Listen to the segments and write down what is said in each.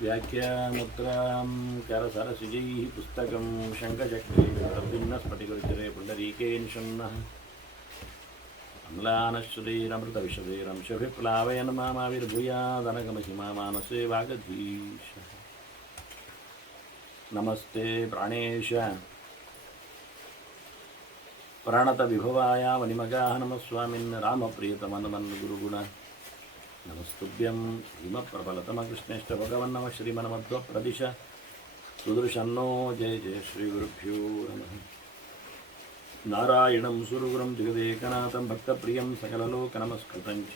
व्याख्यामुद्रां करसरसिजैः पुस्तकं शङ्खचक्रे पुण्डरीके निषण्णः अम्लानश्रुतिरमृतविशदैरंशभिप्लावयन् मामाविर्भूयादनगमहिमा मानसे वागधीशः। नमस्ते प्राणेश प्राणतविभवाय वनिमगाः नमः स्वामिन् रामप्रियतमनमन् गुरुगुण नमस्तुभ्यं भीमप्रबलतमकृष्णेष्ट भगवन्नमः श्रीमन्मध्वप्रदिश सुदर्शन्नो जय जय श्रीगुरुभ्यो नमः। नारायणं सुरगुरुं जगदेकनाथं भक्तप्रियं सकललोकनमस्कृतं च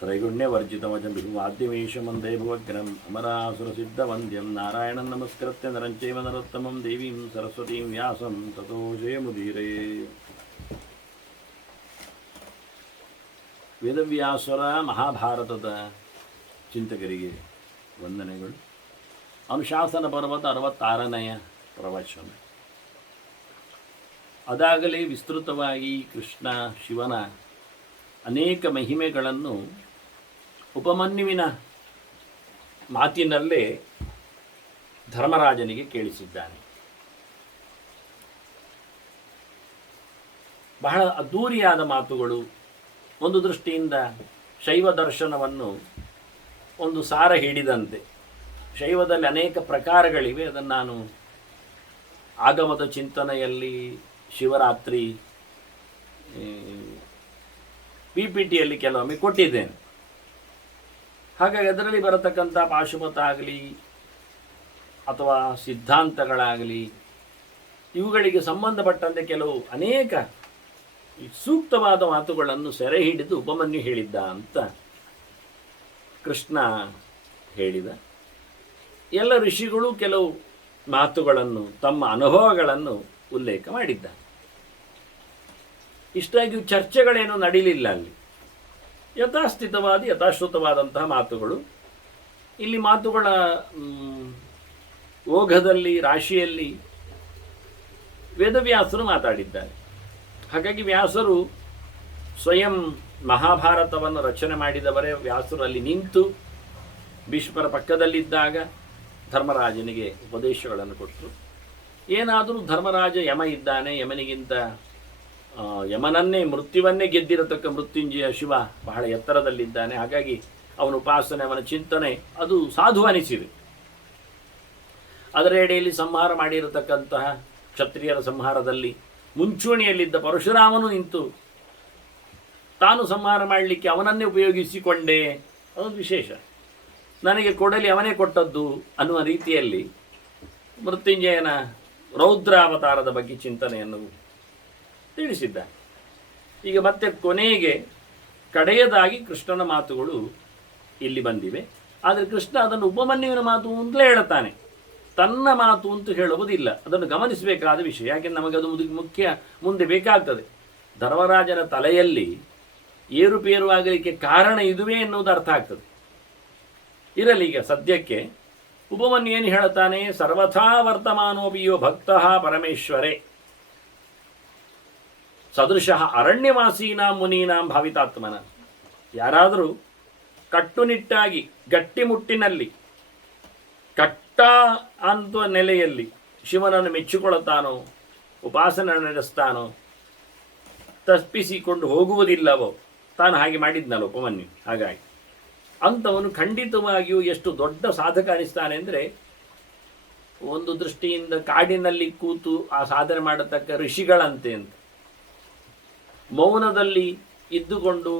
त्रैगुण्यवर्जितमजं विभुवाद्यमीशमन्दे भुवग्रम् अमरासुरसिद्धवन्द्यं नारायणं नमस्कृत्य नरं चैव नरोत्तमं देवीं सरस्वतीं व्यासं ततो जयमुदीरये। ವೇದವ್ಯಾಸರ ಮಹಾಭಾರತದ ಚಿಂತಕರಿಗೆ ವಂದನೆಗಳು. ಅನುಶಾಸನ ಪರ್ವತ 66ನೆಯ ಪ್ರವಚನ. ಅದಾಗಲೇ ವಿಸ್ತೃತವಾಗಿ ಕೃಷ್ಣ ಶಿವನ ಅನೇಕ ಮಹಿಮೆಗಳನ್ನು ಉಪಮನ್ಯುವಿನ ಮಾತಿನಲ್ಲೇ ಧರ್ಮರಾಜನಿಗೆ ಕೇಳಿಸಿದ್ದಾನೆ. ಬಹಳ ಅದ್ಧೂರಿಯಾದ ಮಾತುಗಳು. ಒಂದು ದೃಷ್ಟಿಯಿಂದ ಶೈವ ದರ್ಶನವನ್ನು ಒಂದು ಸಾರ ಹಿಡಿದಂತೆ. ಶೈವದಲ್ಲಿ ಅನೇಕ ಪ್ರಕಾರಗಳಿವೆ. ಅದನ್ನು ನಾನು ಆಗಮದ ಚಿಂತನೆಯಲ್ಲಿ ಶಿವರಾತ್ರಿ PPTಯಲ್ಲಿ ಕೆಲವೊಮ್ಮೆ ಕೊಟ್ಟಿದ್ದೇನೆ. ಹಾಗಾಗಿ ಅದರಲ್ಲಿ ಬರತಕ್ಕಂಥ ಪಾಶುಪತ ಆಗಲಿ ಅಥವಾ ಸಿದ್ಧಾಂತಗಳಾಗಲಿ ಇವುಗಳಿಗೆ ಸಂಬಂಧಪಟ್ಟಂತೆ ಕೆಲವು ಅನೇಕ ಸೂಕ್ತವಾದ ಮಾತುಗಳನ್ನು ಸೆರೆ ಹಿಡಿದು ಉಪಮನ್ಯು ಹೇಳಿದ್ದ ಅಂತ ಕೃಷ್ಣ ಹೇಳಿದ. ಎಲ್ಲ ಋಷಿಗಳು ಕೆಲವು ಮಾತುಗಳನ್ನು ತಮ್ಮ ಅನುಭವಗಳನ್ನು ಉಲ್ಲೇಖ ಮಾಡಿದ್ದ. ಇಷ್ಟಾಗಿ ಚರ್ಚೆಗಳೇನು ನಡೀಲಿಲ್ಲ. ಅಲ್ಲಿ ಯಥಾಶ್ರುತವಾದಂತಹ ಮಾತುಗಳು. ಇಲ್ಲಿ ಮಾತುಗಳ ಓಘದಲ್ಲಿ ರಾಶಿಯಲ್ಲಿ ವೇದವ್ಯಾಸರು ಮಾತಾಡಿದ್ದಾರೆ. ಹಾಗಾಗಿ ವ್ಯಾಸರು ಸ್ವಯಂ ಮಹಾಭಾರತವನ್ನು ರಚನೆ ಮಾಡಿದವರೇ. ವ್ಯಾಸರು ಅಲ್ಲಿ ನಿಂತು ಭೀಷ್ಮರ ಪಕ್ಕದಲ್ಲಿದ್ದಾಗ ಧರ್ಮರಾಜನಿಗೆ ಉಪದೇಶಗಳನ್ನು ಕೊಟ್ಟರು. ಏನಾದರೂ ಧರ್ಮರಾಜ ಯಮ ಇದ್ದಾನೆ, ಯಮನಿಗಿಂತ ಯಮನನ್ನೇ ಮೃತ್ಯುವನ್ನೇ ಗೆದ್ದಿರತಕ್ಕ ಮೃತ್ಯುಂಜಯ ಶಿವ ಬಹಳ ಎತ್ತರದಲ್ಲಿದ್ದಾನೆ. ಹಾಗಾಗಿ ಅವನ ಉಪಾಸನೆ, ಅವನ ಚಿಂತನೆ ಅದು ಸಾಧು ಅನಿಸಿದೆ. ಅದರ ಎಡೆಯಲ್ಲಿ ಸಂಹಾರ ಮಾಡಿರತಕ್ಕಂತಹ ಕ್ಷತ್ರಿಯರ ಸಂಹಾರದಲ್ಲಿ ಮುಂಚೂಣಿಯಲ್ಲಿದ್ದ ಪರಶುರಾಮನು ನಿಂತು ತಾನು ಸಂಹಾರ ಮಾಡಲಿಕ್ಕೆ ಅವನನ್ನೇ ಉಪಯೋಗಿಸಿಕೊಂಡೆ, ಅದೊಂದು ವಿಶೇಷ. ನನಗೆ ಕೊಡಲಿ ಅವನೇ ಕೊಟ್ಟದ್ದು ಅನ್ನುವ ರೀತಿಯಲ್ಲಿ ಮೃತ್ಯುಂಜಯನ ರೌದ್ರಾವತಾರದ ಬಗ್ಗೆ ಚಿಂತನೆಯನ್ನು ತಿಳಿಸಿದ್ದ. ಈಗ ಮತ್ತೆ ಕೊನೆಗೆ ಕಡೆಯದಾಗಿ ಕೃಷ್ಣನ ಮಾತುಗಳು ಇಲ್ಲಿ ಬಂದಿವೆ. ಆದರೆ ಕೃಷ್ಣ ಅದನ್ನು ಉಪಮನ್ಯುವಿನ ಮಾತು ಅಂತಲೇ ಹೇಳುತ್ತಾನೆ, ತನ್ನ ಮಾತು ಅಂತೂ ಹೇಳುವುದಿಲ್ಲ. ಅದನ್ನು ಗಮನಿಸಬೇಕಾದ ವಿಷಯ. ಯಾಕೆಂದ್ರೆ ನಮಗದು ಮುಖ್ಯ ಮುಂದೆ ಬೇಕಾಗ್ತದೆ. ಧರ್ಮರಾಜನ ತಲೆಯಲ್ಲಿ ಏರುಪೇರು ಆಗಲಿಕ್ಕೆ ಕಾರಣ ಇದುವೇ ಎನ್ನುವುದು ಅರ್ಥ ಆಗ್ತದೆ. ಇರಲಿ, ಈಗ ಸದ್ಯಕ್ಕೆ ಉಪಮನ್ಯು ಏನು ಹೇಳುತ್ತಾನೆ? ಸರ್ವಥಾ ವರ್ತಮಾನೋಪಿಯೋ ಭಕ್ತಃ ಪರಮೇಶ್ವರೇ ಸದೃಶಃ ಅರಣ್ಯವಾಸೀನಾಂ ಮುನೀನಾಂ ಭಾವಿತಾತ್ಮನ. ಯಾರಾದರೂ ಕಟ್ಟುನಿಟ್ಟಾಗಿ ಗಟ್ಟಿಮುಟ್ಟಿನಲ್ಲಿ ಅಂತ ನೆಲೆಯಲ್ಲಿ ಶಿವನನ್ನು ಮೆಚ್ಚಿಕೊಳ್ಳುತ್ತಾನೋ, ಉಪಾಸನೆ ನಡೆಸ್ತಾನೋ, ತಪ್ಪಿಸಿಕೊಂಡು ಹೋಗುವುದಿಲ್ಲವೋ, ತಾನು ಹಾಗೆ ಮಾಡಿದ್ನಲ್ಲ ಉಪಮನ್ಯು. ಹಾಗಾಗಿ ಅಂಥವನು ಖಂಡಿತವಾಗಿಯೂ ಎಷ್ಟು ದೊಡ್ಡ ಸಾಧಕ ಅನಿಸ್ತಾನೆ ಅಂದರೆ, ಒಂದು ದೃಷ್ಟಿಯಿಂದ ಕಾಡಿನಲ್ಲಿ ಕೂತು ಆ ಸಾಧನೆ ಮಾಡತಕ್ಕ ಋಷಿಗಳಂತೆ ಅಂತ, ಮೌನದಲ್ಲಿ ಇದ್ದುಕೊಂಡು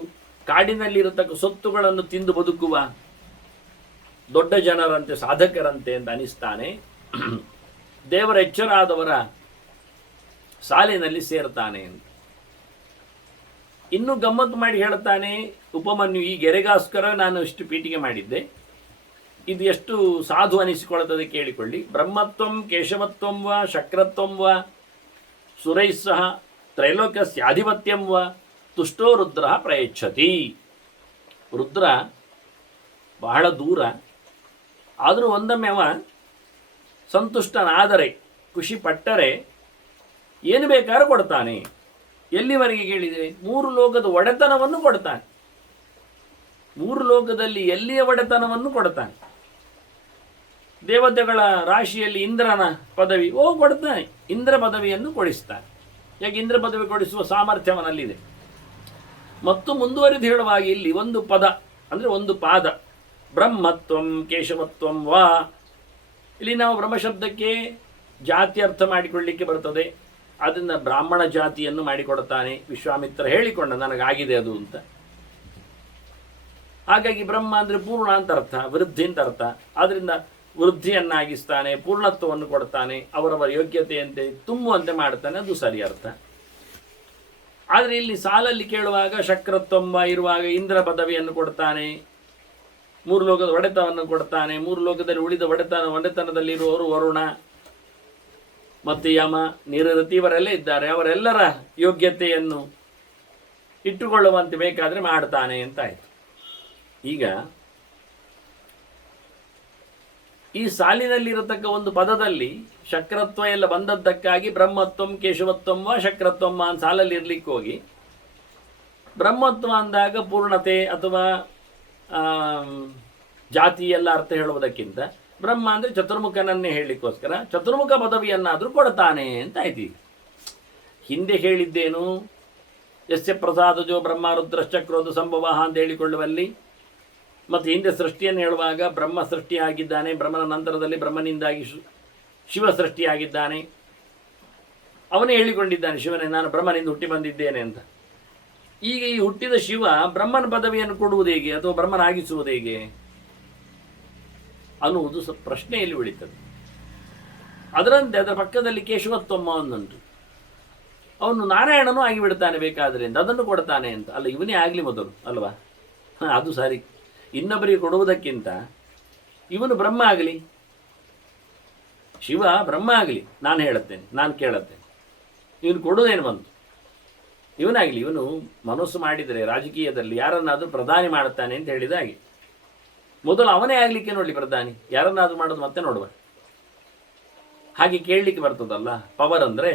ಕಾಡಿನಲ್ಲಿರತಕ್ಕ ಸೊತ್ತುಗಳನ್ನು ತಿಂದು ಬದುಕುವ ದೊಡ್ಡ ಜನರಂತೆ, ಸಾಧಕರಂತೆ ಅಂತ ಅನಿಸ್ತಾನೆ. ದೇವರ ಎಚ್ಚರಾದವರ ಸಾಲಿನಲ್ಲಿ ಸೇರ್ತಾನೆ ಅಂತ. ಇನ್ನೂ ಗಮ್ಮತ್ತು ಮಾಡಿ ಹೇಳ್ತಾನೆ ಉಪಮನ್ಯು, ಈ ಗೆರೆಗೋಸ್ಕರ ನಾನು ಇಷ್ಟು ಪೀಠಿಕೆ ಮಾಡಿದ್ದೆ, ಇದು ಎಷ್ಟು ಸಾಧು ಅನಿಸಿಕೊಳ್ಳುತ್ತದೆ ಕೇಳಿಕೊಳ್ಳಿ. ಬ್ರಹ್ಮತ್ವಂ ಕೇಶವತ್ವಂ ವಾ ಶಕ್ರತ್ವಂ ವಾ ಸುರೈಸ್ಸಹ ತ್ರೈಲೋಕ್ಯಸ್ಯಾಧಿಪತ್ಯಂ ವಾ ತುಷ್ಟೋ ರುದ್ರ ಪ್ರಯಚ್ಛತಿ. ರುದ್ರ ಬಹಳ ದೂರ, ಆದರೂ ಒಂದೊಮ್ಮೆ ಅವ ಸಂತುಷ್ಟನಾದರೆ, ಖುಷಿ ಪಟ್ಟರೆ ಏನು ಬೇಕಾದ್ರೂ ಕೊಡ್ತಾನೆ. ಎಲ್ಲಿವರೆಗೆ ಕೇಳಿದರೆ 3 ಲೋಕದ ಒಡೆತನವನ್ನು ಕೊಡ್ತಾನೆ. ಮೂರು ಲೋಕದಲ್ಲಿ ಎಲ್ಲಿಯ ಒಡೆತನವನ್ನು ಕೊಡ್ತಾನೆ. ದೇವತೆಗಳ ರಾಶಿಯಲ್ಲಿ ಇಂದ್ರನ ಪದವಿ ಕೊಡ್ತಾನೆ, ಇಂದ್ರ ಪದವಿಯನ್ನು ಕೊಡಿಸ್ತಾನೆ. ಯಾಕೆ ಇಂದ್ರ ಪದವಿ ಕೊಡಿಸುವ ಸಾಮರ್ಥ್ಯವನಲ್ಲಿದೆ. ಮತ್ತು ಮುಂದುವರಿದು ಹೇಳುವಾಗ ಇಲ್ಲಿ ಒಂದು ಪದ ಅಂದರೆ ಒಂದು ಪಾದ, ಬ್ರಹ್ಮತ್ವಂ ಕೇಶವತ್ವಂ ವಾ. ಇಲ್ಲಿ ನಾವು ಬ್ರಹ್ಮಶಬ್ದಕ್ಕೆ ಜಾತಿ ಅರ್ಥ ಮಾಡಿಕೊಳ್ಳಿಕ್ಕೆ ಬರ್ತದೆ. ಅದನ್ನು ಬ್ರಾಹ್ಮಣ ಜಾತಿಯನ್ನು ಮಾಡಿಕೊಡುತ್ತಾನೆ. ವಿಶ್ವಾಮಿತ್ರ ಹೇಳಿಕೊಂಡ ನನಗಾಗಿದೆ ಅದು ಅಂತ. ಹಾಗಾಗಿ ಬ್ರಹ್ಮ ಅಂದರೆ ಪೂರ್ಣ ಅಂತ ಅರ್ಥ, ವೃದ್ಧಿ ಅಂತ ಅರ್ಥ. ಆದ್ದರಿಂದ ವೃದ್ಧಿಯನ್ನಾಗಿಸ್ತಾನೆ, ಪೂರ್ಣತ್ವವನ್ನು ಕೊಡ್ತಾನೆ, ಅವರವರ ಯೋಗ್ಯತೆಯಂತೆ ತುಂಬುವಂತೆ ಮಾಡ್ತಾನೆ, ಅದು ಸರಿ ಅರ್ಥ. ಆದರೆ ಇಲ್ಲಿ ಸಾಲಲ್ಲಿ ಕೇಳುವಾಗ ಶಕ್ರತ್ವಂಬ ಇರುವಾಗ ಇಂದ್ರ ಪದವಿಯನ್ನು ಕೊಡ್ತಾನೆ, ಮೂರು ಲೋಕದ ಒಡೆತನವನ್ನು ಕೊಡ್ತಾನೆ. ಮೂರು ಲೋಕದಲ್ಲಿ ಉಳಿದ ಒಡೆತನದಲ್ಲಿರುವವರು ವರುಣ ಮತ್ತು ಯಮ, ನಿರೃತಿ ಇವರೆಲ್ಲ ಇದ್ದಾರೆ. ಅವರೆಲ್ಲರ ಯೋಗ್ಯತೆಯನ್ನು ಇಟ್ಟುಕೊಳ್ಳುವಂತೆ ಬೇಕಾದರೆ ಮಾಡ್ತಾನೆ ಅಂತ ಆಯಿತು. ಈಗ ಈ ಸಾಲಿನಲ್ಲಿರತಕ್ಕ ಒಂದು ಪದದಲ್ಲಿ ಶಕ್ರತ್ವ ಎಲ್ಲ ಬಂದದ್ದಕ್ಕಾಗಿ ಬ್ರಹ್ಮತ್ವಂ ಕೇಶವತ್ವಂ ವಾ ಶಕ್ರತ್ವಂ ಅಂತ ಸಾಲಲ್ಲಿ ಇರ್ಲಿಕ್ಕೆ ಹೋಗಿ, ಬ್ರಹ್ಮತ್ವ ಅಂದಾಗ ಪೂರ್ಣತೆ ಅಥವಾ ಜಾತಿ ಎಲ್ಲ ಅರ್ಥ ಹೇಳುವುದಕ್ಕಿಂತ ಬ್ರಹ್ಮ ಅಂದರೆ ಚತುರ್ಮುಖನನ್ನೇ ಹೇಳಲಿಕ್ಕೋಸ್ಕರ ಚತುರ್ಮುಖ ಪದವಿಯನ್ನಾದರೂ ಕೊಡ್ತಾನೆ ಅಂತ ಆಯ್ತು. ಹಿಂದೆ ಹೇಳಿದ್ದೇನು, ಯಸ್ಯ ಪ್ರಸಾದಜೋ ಬ್ರಹ್ಮ ರುದ್ರಶ್ಚಕ್ರೋದು ಸಂಭವ ಅಂತ ಹೇಳಿಕೊಳ್ಳುವಲ್ಲಿ, ಮತ್ತು ಹಿಂದೆ ಸೃಷ್ಟಿಯನ್ನು ಹೇಳುವಾಗ ಬ್ರಹ್ಮ ಸೃಷ್ಟಿಯಾಗಿದ್ದಾನೆ, ಬ್ರಹ್ಮನ ನಂತರದಲ್ಲಿ ಬ್ರಹ್ಮನಿಂದಾಗಿ ಶಿವ ಸೃಷ್ಟಿಯಾಗಿದ್ದಾನೆ. ಅವನೇ ಹೇಳಿಕೊಂಡಿದ್ದಾನೆ, ಶಿವನೇ ನಾನು ಬ್ರಹ್ಮನಿಂದ ಹುಟ್ಟಿ ಬಂದಿದ್ದೇನೆ ಅಂತ. ಈಗ ಈ ಹುಟ್ಟಿದ ಶಿವ ಬ್ರಹ್ಮನ ಪದವಿಯನ್ನು ಕೊಡುವುದು ಹೇಗೆ, ಅಥವಾ ಬ್ರಹ್ಮನಾಗಿಸುವುದು ಹೇಗೆ ಅನ್ನುವುದು ಪ್ರಶ್ನೆಯಲ್ಲಿ ಉಳಿತದೆ. ಅದರಂತೆ ಅದರ ಪಕ್ಕದಲ್ಲಿ ಕೇಶವತ್ವಮ್ಮ ಒಂದುಂಟು. ಅವನು ನಾರಾಯಣನೂ ಆಗಿಬಿಡ್ತಾನೆ ಬೇಕಾದರೆ ಅಂತ, ಅದನ್ನು ಕೊಡ್ತಾನೆ ಅಂತ. ಅಲ್ಲ, ಇವನೇ ಆಗಲಿ ಮೊದಲು ಅಲ್ವಾ? ಅದು ಸರಿ. ಇನ್ನೊಬ್ಬರಿಗೆ ಕೊಡುವುದಕ್ಕಿಂತ ಇವನು ಬ್ರಹ್ಮ ಆಗಲಿ, ಶಿವ ಬ್ರಹ್ಮ ಆಗಲಿ, ನಾನು ಹೇಳುತ್ತೇನೆ, ನಾನು ಕೇಳುತ್ತೇನೆ, ಇವನು ಕೊಡುವುದೇನು ಬಂತು? ಇವನಾಗಲಿ. ಇವನು ಮನಸ್ಸು ಮಾಡಿದರೆ ರಾಜಕೀಯದಲ್ಲಿ ಯಾರನ್ನಾದರೂ ಪ್ರಧಾನಿ ಮಾಡುತ್ತಾನೆ ಅಂತ ಹೇಳಿದ ಹಾಗೆ, ಮೊದಲು ಅವನೇ ಆಗಲಿಕ್ಕೆ ನೋಡಲಿ ಪ್ರಧಾನಿ, ಯಾರನ್ನಾದರೂ ಮಾಡೋದು ಮತ್ತೆ ನೋಡುವ. ಹಾಗೆ ಕೇಳಲಿಕ್ಕೆ ಬರ್ತದಲ್ಲ ಪವರ್ ಅಂದರೆ.